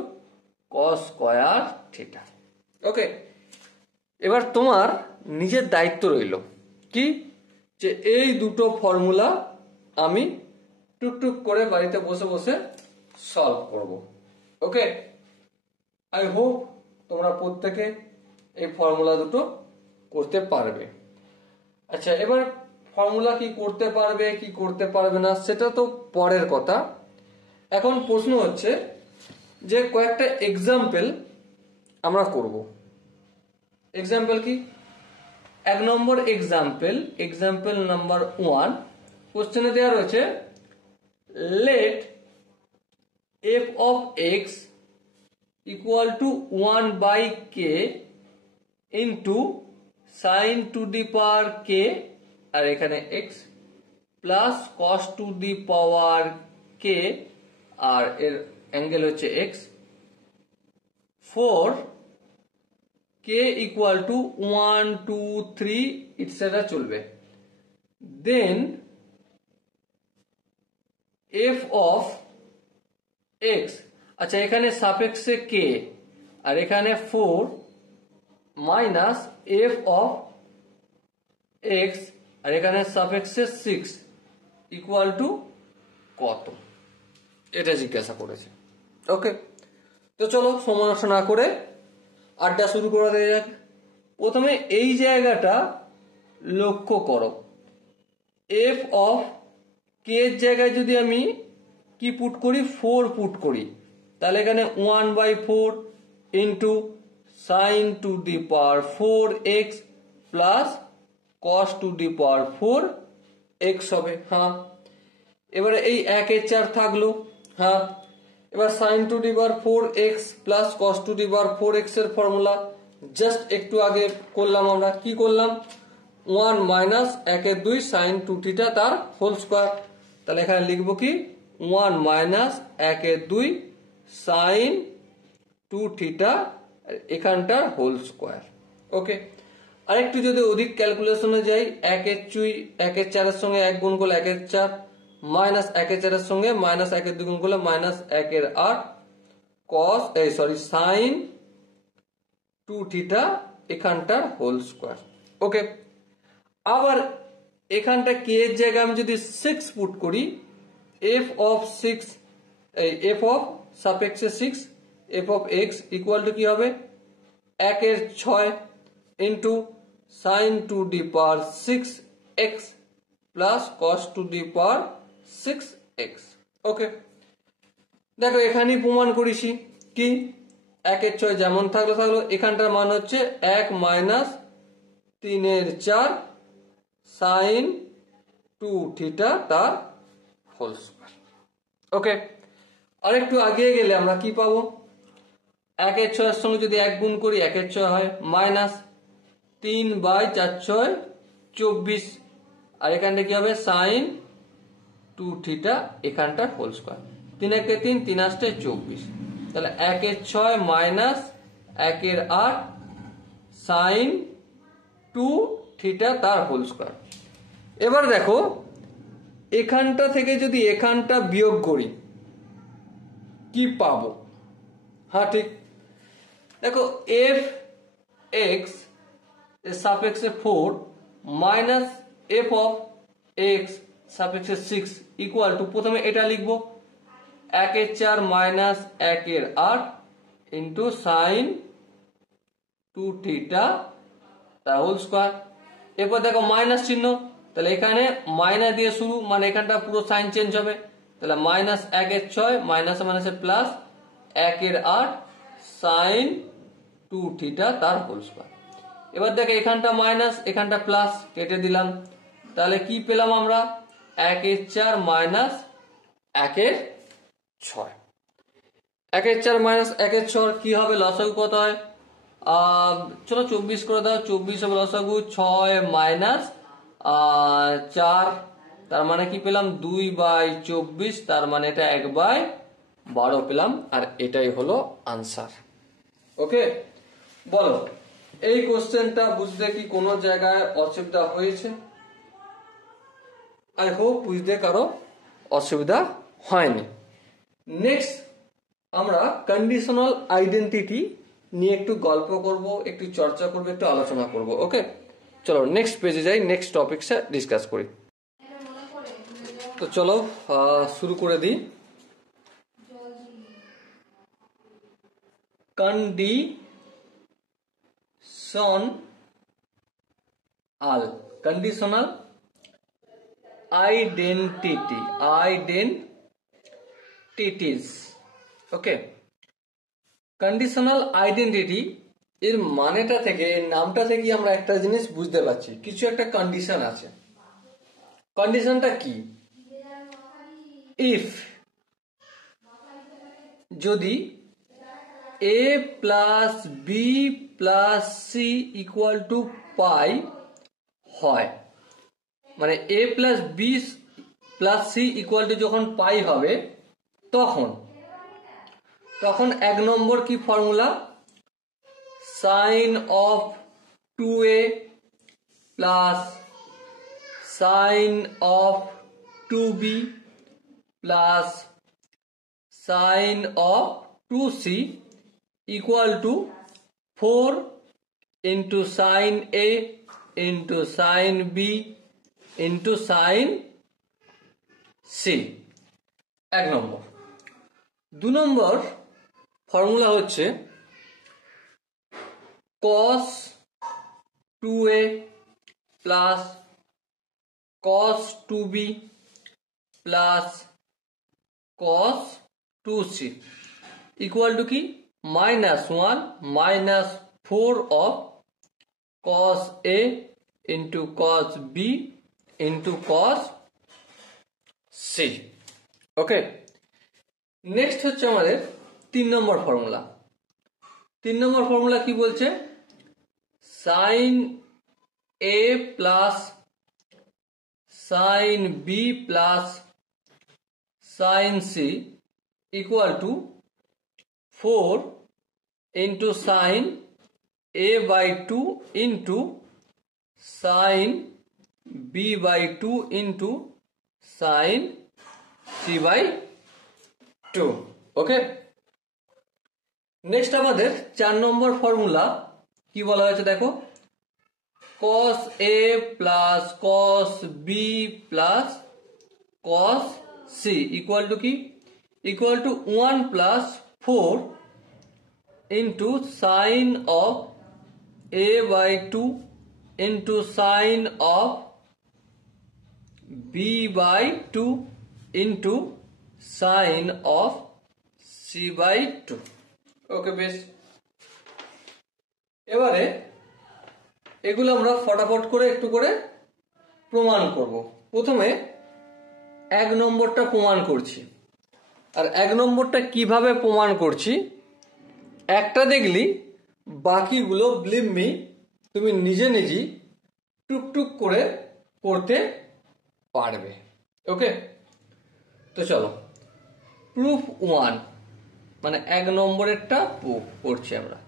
cos square theta. Okay, এবার তোমার নিজের দায়িত্ব রইল কি, যে এই দুটো ফর্মুলা আমি টুকটুক করে বাড়িতে বসে বসে সলভ করব। ওকে, আই হোপ তোমরা প্রত্যেকে এই ফর্মুলা দুটো করতে পারবে। আচ্ছা এবার ফর্মুলা কি করতে পারবে কি করতে পারবে না সেটা তো পরের কথা, এখন প্রশ্ন হচ্ছে যে কয়েকটা এক্সাম্পল আমরা করব। এক্সাম্পল কি, 1 নম্বর এক্সাম্পল, এক্সাম্পল নাম্বার 1, কোশ্চেনে দেওয়া রয়েছে let f of x equal to 1/k into sin to the power k, আর এখানে x plus cos to the power k, আর এর অ্যাঙ্গেল হচ্ছে x, for k equal to 1 2 3 et cetera চলবে, then f of x, আচ্ছা এখানে সাপেক্ষে k আর এখানে 4 minus f of x আর এখানে সাপেক্ষে 6 ইকুয়াল টু কত, এটা জিজ্ঞাসা করেছে। ওকে, তো চলো সময় নষ্ট না করে আড্ডা শুরু করা দেওয়া যাক। প্রথমে এই জায়গাটা লক্ষ্য করো, f of k এর জায়গায় যদি আমি কি পুট করি, 4 পুট করি, তাহলে এখানে 1/4 into sign to the power 4x plus cos to the power 4 x হবে। হ্যাঁ, এবারে এই 1/4 থাকলো। হ্যাঁ, এবার sin to the power 4x plus cos to the power 4x এর ফর্মুলা জাস্ট একটু আগে করলাম। আমরা কি করলাম? 1 মাইনাস 1/2 sin 2θ তার হোল স্কয়ার। তাহলে এখানে লিখবো কি 1 মাইনাস 1/2 sin 2θ এখানটার হোল স্কয়ার। ওকে, আরেকটু যদি অধিক ক্যালকুলেশনে যাই, 1/4 এর সঙ্গে 1 গুণ করলে 1/4 মাইনাস 1/4 এর সঙ্গে মাইনাস 1/2 গুণ করলে মাইনাস 1/8 cos sin 2θ এখানটার হোল স্কয়ার। ওকে, আবার এখানটা k এর জায়গায় আমি যদি 6 পুট করি, f অফ সাপেক্ষে 6 f of x equal to কি হবে 1/6 into sin to the power 6x plus cos to the power 6x। ওকে, দেখো এখানেই প্রমাণ করেছি কি 1/6 যেমন থাকলো এখানটার মান হচ্ছে 1 মাইনাস 3/4 sin 2θ তার হোল স্কয়ার। ওকে, আরেকটু আগিয়ে গেলে আমরা কি পাবো? 1/6 এর সঙ্গে যদি 1 গুণ করি 1/6 হয়, মাইনাস 3/4 24, আর এখানটা কি হবে sin 2θ এখানটার হোল স্কয়ার। 3 1 3 3 8 24, তাহলে 1/6 মাইনাস 1/8 sin 2θ তার হোল স্কয়ার। এবার দেখো এখানটা থেকে যদি এখানটা বিয়োগ করি কি পাবো? হ্যাঁ ঠিক, দেখো f x এর সাপেক্ষে 4 মাইনাস f অফ x সাপেক্ষে 6 ইকুয়াল টু, প্রথমে এটা লিখবো 1/4 মাইনাস 1/8 ইন্টু সাইন 2θ তার হোল স্কয়ার। এরপর দেখো মাইনাস চিহ্ন, তাহলে এখানে মাইনাস দিয়ে শুরু, মানে এখানটা পুরো সাইন চেঞ্জ হবে। তাহলে মাইনাস 1/6 মাইনাস মাইনাসে প্লাস 1/8 সাইন 2θ তার হোল স্কয়ার। এবার দেখো এখানটা মাইনাস এখানটা প্লাস, কেটে দিলাম। তাহলে কি পেলাম আমরা? 1/4 মাইনাস 1/6। 1/4 মাইনাস 1/6 কি হবে? লসাগু কত হয়? চলো 24 করে দাও। 24 হবে লসাগু, 6 মাইনাস 4, তার মানে কি পেলাম 2/24, তার মানে এটা 1/12 পেলাম, আর এটাই হলো আনসার। ওকে, বলো এই কোশ্চেনটা বুঝতে কি কোনো জায়গায় অসুবিধা হয়েছে? আই হোপ বুঝতে কারো অসুবিধা হয়নি। নেক্সট আমরা কন্ডিশনাল আইডেন্টিটি নিয়ে একটু গল্প করব, একটু চর্চা করব, একটু আলোচনা করব। ওকে, চলো নেক্সট পেজে যাই, নেক্সট টপিকসে ডিসকাস করি। তো চলো শুরু করে দিই। Conditional identities. Okay, conditional identity এর মানেটা থেকে, এর নামটা থেকে আমরা একটা জিনিস বুঝতে পারছি, কিছু একটা কন্ডিশন আছে। কন্ডিশনটা কি? ইফ যদি a plus B plus C equal to pi হয়, মানে a plus B plus C equal to যখন পাই হবে, তখন 1 নম্বর কি formula? Sine of 2a plus sine of 2b plus sine of 2c equal to 4 into sine a into sine b into sine c। 1 নম্বর। 2 নম্বর formula হচ্ছে cos 2a plus cos 2b plus cos 2c equal to কি? -1 -4 of cos a into cos B into cos C. Okay, next হচ্ছে আমাদের 3 নম্বর formula. 3 নম্বর formula কি বলছে? Sine A plus sine B plus sine C equal to 4 into sine A by 2 into sine B by 2 into sine C by 2। Okay, next আমাদের 4 নম্বর formula কি বলা হয়েছে দেখো, cos a plus cos b plus cos c equal to কি, equal to 1 plus 4 into sine of a by 2 into sine of b by 2 into sine of c by 2। Okay, বেশ। এবারে এগুলো আমরা ফটাফট করে একটু করে প্রমাণ করব। প্রথমে 1 নম্বরটা প্রমাণ করছি। আর 1 নম্বরটা কিভাবে প্রমাণ করছি, একটা দেখলি বাকিগুলো বিলিভ মি তুমি নিজে নিজেই টুকটুক করে করতে পারবে। ওকে, তো চলো প্রুফ 1 মানে 1 নম্বরেরটা প্রুফ করছি আমরা।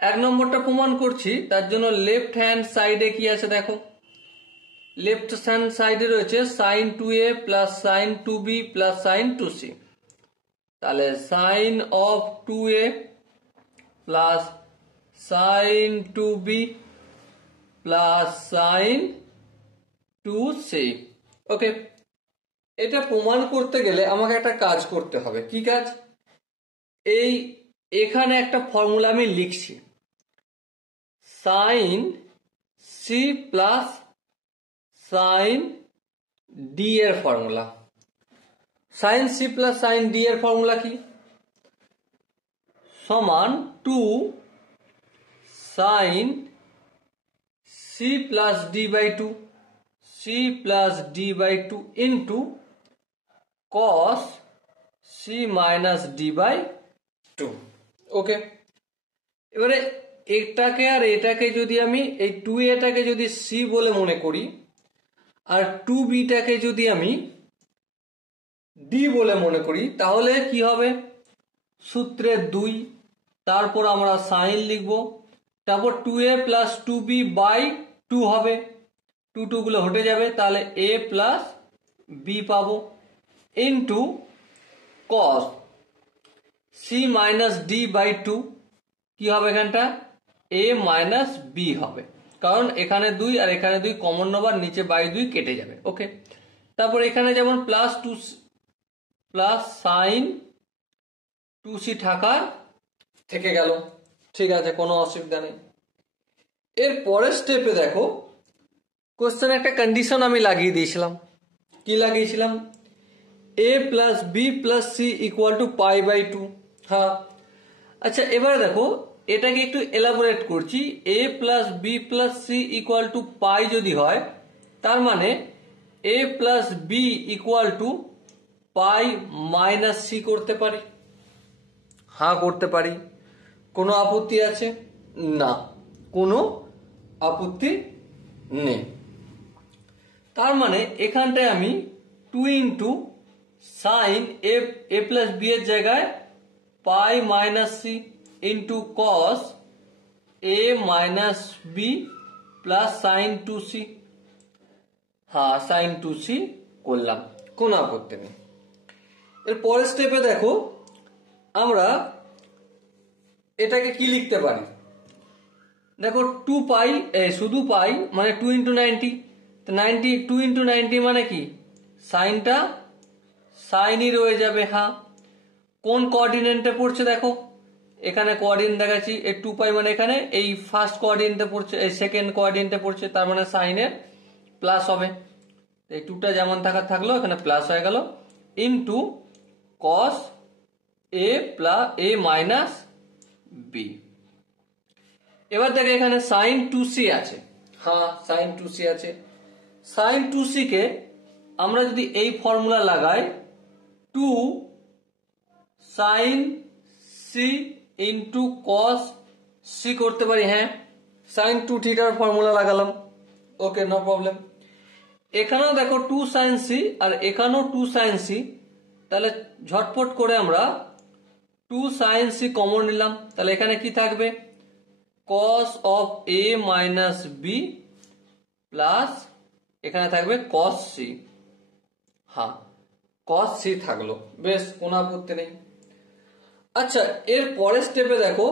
1 নম্বরটা প্রমাণ করছি, তার জন্য লেফট হ্যান্ড সাইডে কি আছে দেখো, লেফট হ্যান্ড সাইডে রয়েছে sine 2a plus sine 2b plus sine 2c। তাহলে sine of 2a plus sine 2b plus sine 2c। Okay, এটা প্রমাণ করতে গেলে আমাকে একটা কাজ করতে হবে। কি কাজ? এখানে একটা ফর্মুলা আমি লিখছি, sine c plus sine d এর formula. Sine c plus sine d এর ফর্মুলা কি? সমান 2 sine c plus d by 2 c plus d by 2 into cos C minus D by 2। Okay, এবারে এটাকে আর এটাকে যদি আমি এই 2a-টাকে যদি সি বলে মনে করি আর 2b-টাকে যদি আমি ডি বলে মনে করি, তাহলে কি হবে? সূত্রে 2, তারপর আমরা সাইন লিখব, তারপর 2a প্লাস 2b বাই 2 হবে, 2 গুলো হটে যাবে, তাহলে a প্লাস বি পাবো into cos C minus D by 2 কি হবে এখানটা? a মাইনাস বি হবে, কারণ এখানে 2 আর এখানে 2 কমন নেবার, নিচে বাই 2 কেটে যাবে। ওকে, তারপর এখানে যেমন প্লাস 2 প্লাস সাইন 2c থাকার থেকে গেল। ঠিক আছে, কোনো অসুবিধা নেই। এর পরের স্টেপে দেখো, কোশ্চেনে একটা কন্ডিশন আমি লাগিয়ে দিয়েছিলাম। কি লাগিয়েছিলাম? a plus B plus C equal to pi by 2। হ্যাঁ, আচ্ছা, এবারে দেখো এটাকে একটু এলাবোরেট করছি। a plus B plus C equal to pi যদি হয়, তার মানে a plus B equal to pi minus c করতে পারি। হ্যাঁ, করতে পারি। কোনো আপত্তি আছে? না, কোনো আপত্তি নেই। তার মানে এখানটায় আমি 2 ইন্টু সাইন এ প্লাস বি এর জায়গায় pi minus c into cos a minus B plus sine 2c। হ্যাঁ, সাইন 2c করলাম, কোনো আপত্তি নেই। এর পরের স্টেপে দেখো আমরা এটাকে কি লিখতে পারি। দেখো 2 পাই, শুধু পাই মানে 2 ইন্টু 90, 2 ইন্টু 90 মানে কি? সাইনটা সাইনই রয়ে যাবে। হ্যাঁ, কোন কোঅর্ডিনেটে পড়ছে দেখো, এখানে কোঅর্ডিনেট দেখাচ্ছি। এই 2 পাই মানে এখানে এই ফার্স্ট কোঅর্ডিনেটে পড়ছে, এই সেকেন্ড কোঅর্ডিনেটে পড়ছে, তার মানে সাইনের প্লাস হবে। এই 2টা যেমন থাকলো, এখানে প্লাস হয়ে গেল into cos a minus B. এবার দেখো এখানে সাইন 2c আছে। হ্যাঁ সাইন 2c আছে। সাইন 2c কে আমরা যদি এই ফর্মুলা লাগাই 2 sine C into cos C করতে পারি। হ্যাঁ সাইন 2 থিটার ফর্মুলা লাগালাম, ওকে নো প্রবলেম। এখানেও দেখো 2 সাইন সি আর এখানেও 2 সাইন সি, তাহলে ঝটপট করে আমরা 2 সাইন সি কমন নিলাম, তাহলে এখানে কি থাকবে cos of a minus B plus এখানে থাকবে cos সি। হ্যাঁ cos সি থাকলো, বেশ কোনো আপত্তি নেই। আচ্ছা এর পরের স্টেপে দেখো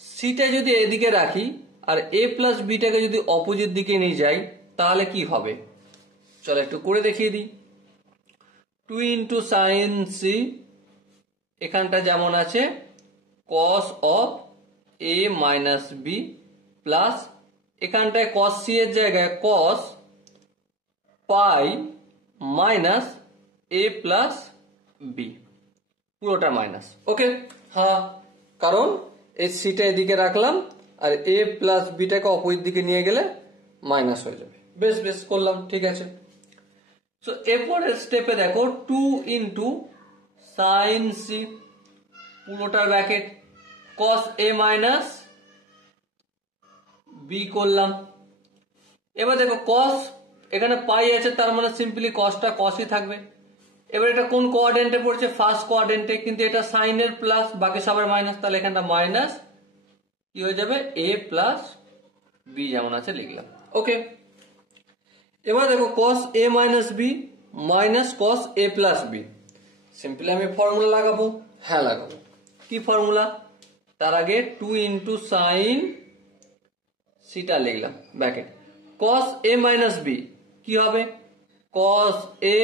সিটা যদি এদিকে রাখি আর a প্লাস বিটাকে যদি অপোজিট দিকে নিয়ে যাই তাহলে কি হবে, চলো একটু করে দেখিয়ে দিই। 2 ইন্টু সাইন সি এখানটা যেমন আছে cos of a minus B plus এখানটায় cos সি এর জায়গায় cos pi minus a plus B, পুরোটা মাইনাস। ওকে হ্যাঁ কারণ এই সিটা এদিকে রাখলাম আর a প্লাস বিটাকে অপোজিট দিকে নিয়ে গেলে মাইনাস হয়ে যাবে। বেশ বেশ করলাম, ঠিক আছে। সো এরপরের স্টেপে দেখো 2 ইন্টু সাইন সি পুরোটার bracket cos a minus b করলাম। এবার দেখো cos এখানে পাই আছে তার মানে সিম্পলি cosটা cosই থাকবে। এবার এটা কোন কোয়াড্রেন্টে পড়ছে, ফার্স্ট কোয়াড্রেন্টে, কিন্তু এটা সাইনের প্লাস বাকি সবার মাইনাস, তাহলে এখানটা মাইনাস কি হয়ে যাবে a প্লাস বি যেমন আছে লিখলাম। ওকে এবার দেখো cos a minus B minus cos a plus B, simply আমি ফর্মুলা লাগাবো। হ্যাঁ লাগাবো, কি ফর্মুলা, তার আগে 2 ইন্টু সাইন সিটা লিখলাম bracket cos a minus B কি হবে cos a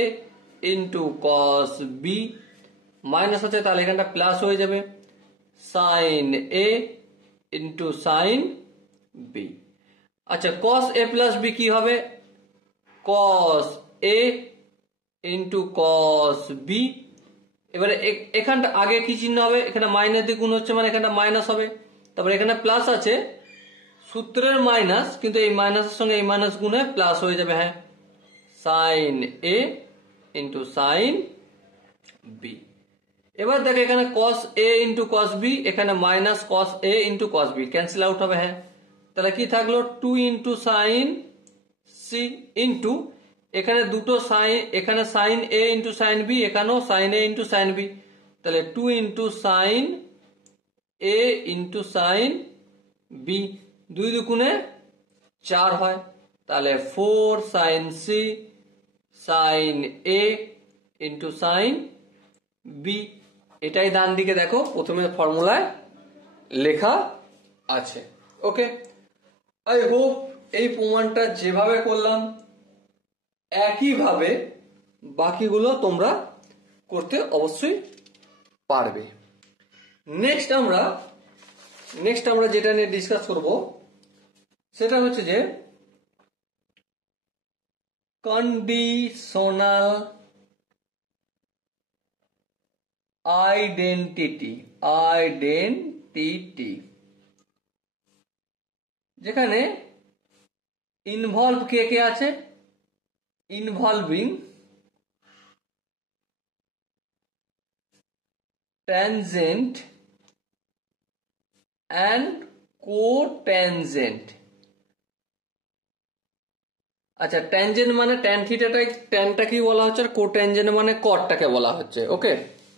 into cos b minus আছে তাহলে এখানটা প্লাস হয়ে যাবে sine a into sine b। আচ্ছা cos a প্লাস b কি হবে cos a into cos b। এবারে এখানটা আগে কি চিহ্ন হবে, এখানে মাইনাস দিয়ে গুণ হচ্ছে মানে এখানটা মাইনাস হবে, তারপরে এখানে প্লাস আছে সূত্রের মাইনাস, কিন্তু এই মাইনাসের সঙ্গে এই মাইনাস গুণে প্লাস হয়ে যাবে। হ্যাঁ সাইন এ ইন্টু সাইন বি। এবার দেখো এখানে cos a into cos b, এখানে minus cos a into cos b cancel out হবে। হ্যাঁ তাহলে কি থাকলো 2 ইন্টু সাইন সি ইন্টু এখানে দুটো সাইন, এখানে sine a into sine b, এখানেও sine a into sine b, তাহলে 2 into sine a into sine b, 2 দুগুণে 4 হয়, তাহলে 4 sine c sine a into sine b. এটাই ডান দিকে দেখো প্রথমে ফর্মুলায় লেখা আছে। ওকে আই হোপ এই প্রমাণটা যেভাবে করলাম একইভাবে বাকিগুলো তোমরা করতে অবশ্যই পারবে। নেক্সট আমরা যেটা নিয়ে ডিসকাস করব সেটা হচ্ছে যে কন্ডিশনাল আইডেন্টিটি, যেখানে ইনভলভ কে কে আছে, ইনভলভিং ট্যানজেন্ট অ্যান্ড কোট্যানজেন্ট। আচ্ছা ট্যানজেন্ট মানে ট্যান থিটাটাই, ট্যানটা কি বলা হচ্ছে, আর কোট্যানজেন্ট মানে কটটাকে বলা হচ্ছে। ওকে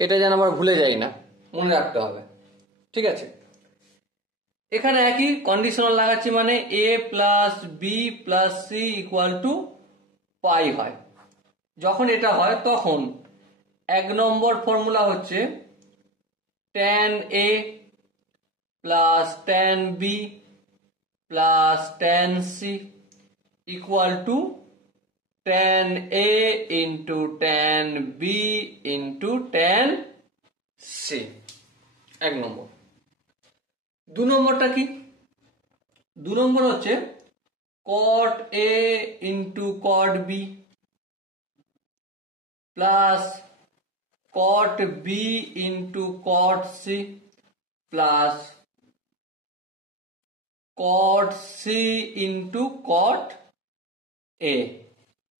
এটা যেন আবার ভুলে যাই না, মনে রাখতে হবে, ঠিক আছে। এখানে একই কন্ডিশনাল লাগাচ্ছি মানে a plus B plus C equal to pi হয়। যখন এটা হয় তখন 1 নম্বর ফর্মুলা হচ্ছে tan a plus tan b plus tan c equal to tan a into tan b into tan c, 1 নম্বর। 2 নম্বরটা কি, 2 নম্বর হচ্ছে cot a into cot b plus cot b into cot c plus cot c into cot a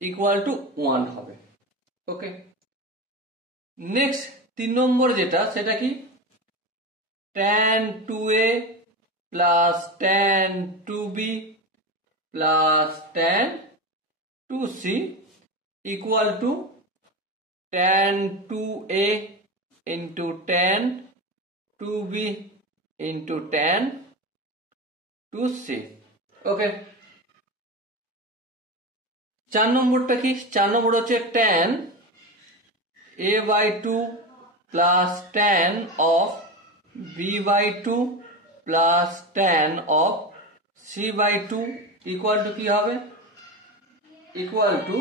equal to 1 হবে। ওকে, next 3 নম্বর যেটা সেটা কি, tan 2a plus tan 2b plus tan 2c equal to tan 2a into tan 2b into tan 2c। Okay, 4 নম্বরটা কি, 4 number হচ্ছে tan a by 2 plus tan of b by 2 plus tan of c by 2 equal to কি হবে, equal two,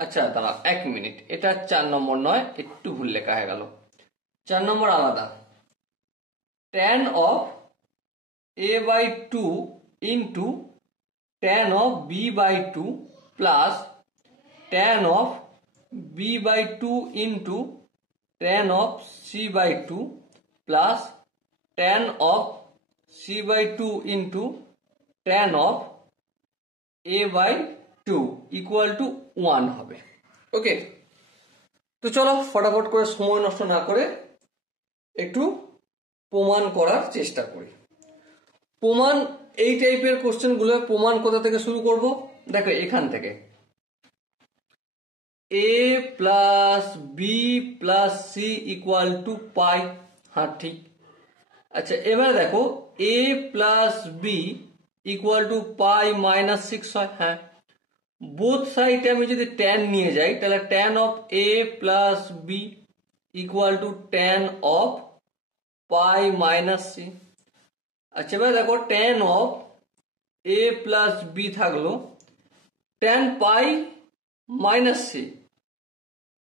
আচ্ছা দাঁড়া 1 minute, এটা 4 নম্বর নয়, একটু ভুল লেখা হয়ে গেল, 4 নম্বর আলাদা, tan of a by 2 into tan of b by 2 plus tan of b by 2 into tan of c by 2 plus tan of c by 2 into tan of a by 2 equal to 1 হবে। ওকে, তো চলো ফটাফট করে সময় নষ্ট না করে একটু প্রমাণ করার চেষ্টা করি। প্রমাণ, এই টাইপের কোশ্চেনগুলো প্রমাণ কোথা থেকে শুরু করব, দেখো এখান থেকে, a plus B plus C equal to pi, হ্যাঁ ঠিক। আচ্ছা এবার দেখো a plus B equal to pi minus 6 হয়, হ্যাঁ। বোথ সাইডে আমি যদি tan নিয়ে যাই তাহলে tan of a plus B equal to tan of pi minus C. আচ্ছা এবার দেখো tan of a plus B থাকলো tan পাই মাইনাস সি,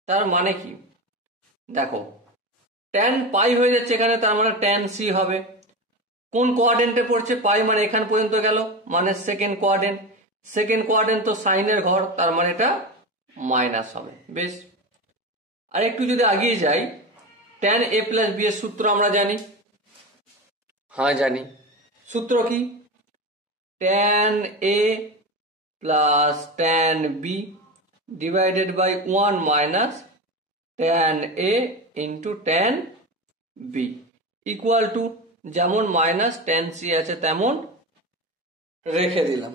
তার মানে কি, দেখো tan পাই হয়ে যাচ্ছে এখানে, তার মানে tan সি হবে। কোন কোয়াড্রেন্টে পড়ছে, পাই মানে এখান পর্যন্ত গেল, মানে সেকেন্ড কোয়াড্রেন্ট, সেকেন্ড কোয়াড্রেন্ট তো সাইনের ঘর, তার মানে এটা মাইনাস হবে। বেশ, আর একটু যদি আগিয়ে যাই, tan a প্লাস বি এর সূত্র আমরা জানি, হ্যাঁ জানি, সূত্র কি, tan a plus tan b divided by 1 minus tan a into tan b equal to, যেমন মাইনাস tan c আছে তেমন রেখে দিলাম।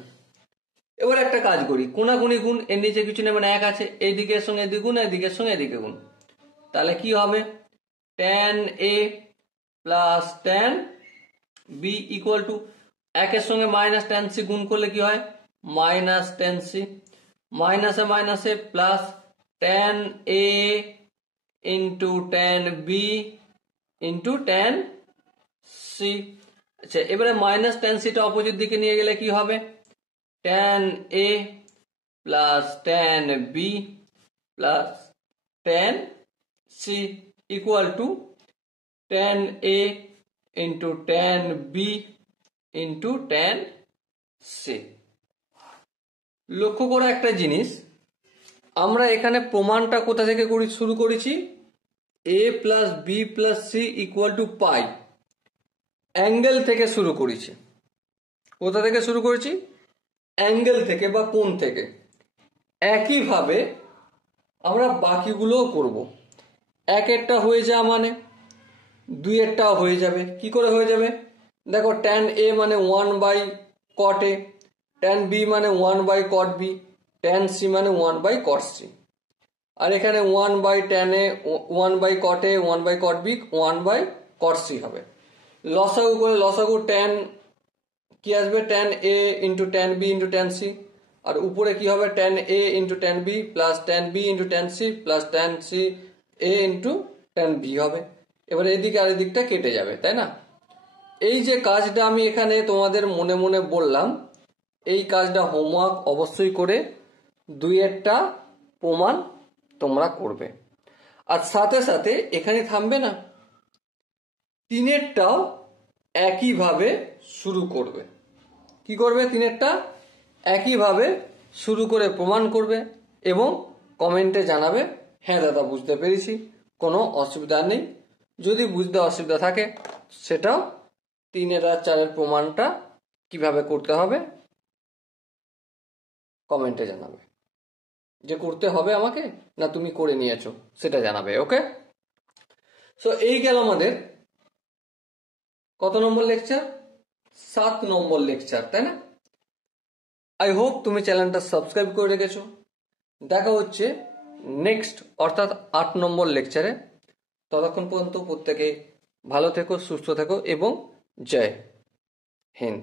এবার একটা কাজ করি, কোনাগুনি গুণ, এর নিচে কিছু নেই মানে 1 আছে, এই দিকের সঙ্গে এদিকে গুণ, এদিকের সঙ্গে এদিকে গুণ, তাহলে কি হবে, tan a plus tan b equal to, 1 এর সঙ্গে মাইনাস tan c গুণ করলে কি হয়, মাইনাস tan c, মাইনাসে মাইনাসে plus tan a into tan b into tan c। আচ্ছা এবারে মাইনাস tan c টা অপোজিট দিকে নিয়ে গেলে কি হবে, tan a plus tan b plus tan c equal to tan a into tan b into tan c। লক্ষ্য করা একটা জিনিস, আমরা এখানে প্রমাণটা কোথা থেকে শুরু করেছি, a plus B plus C equal to pi, angle থেকে শুরু করেছি। কোথা থেকে শুরু করেছি, অ্যাঙ্গেল থেকে বা কোণ থেকে। একইভাবে আমরা বাকিগুলোও করব, একেরটা হয়ে যাওয়া মানে দুইয়েরটাও হয়ে যাবে। কি করে হয়ে যাবে, দেখো tan a মানে 1 by cot a, tan b মানে 1 by cot b, tan c মানে 1 বাই cot c, আর এখানে 1 by tan a, 1 by cot a, 1 by cot b, 1 by cot c হবে। লসাগু করে লসাগু tan কি আসবে, tan a into tan b into tan c, আর উপরে কি হবে, tan a into tan b plus tan b into tan c plus tan c a into tan b হবে। এবার এদিকে আর এদিকটা কেটে যাবে, তাই না। এই যে কাজটা আমি এখানে তোমাদের মনে মনে বললাম, এই কাজটা হোমওয়ার্ক অবশ্যই করে দুইয়েরটা প্রমাণ তোমরা করবে। আর সাথে সাথে এখানে থামবে না, তিনেরটাও একইভাবে শুরু করবে। কি করবে, তিনেরটা একইভাবে শুরু করে প্রমাণ করবে এবং কমেন্টে জানাবে, হ্যাঁ দাদা বুঝতে পেরেছি, কোনো অসুবিধা নেই। যদি বুঝতে অসুবিধা থাকে সেটাও 3 আর 4 প্রমাণটা কিভাবে করতে হবে কমেন্টে জানাবে, যে করতে হবে আমাকে না তুমি করে নিয়েছো সেটা জানাবে। ওকে, সো এই গেল আমাদের কত নম্বর লেকচার, 7 নম্বর লেকচার, তাই না? আই হোপ তুমি চ্যানেলটা সাবস্ক্রাইব করে রেখেছো। দেখা হচ্ছে নেক্সট অর্থাৎ 8 নম্বর লেকচারে। ততক্ষণ পর্যন্ত প্রত্যেকে ভালো থেকো, সুস্থ থেকো এবং জয় হিন্দ।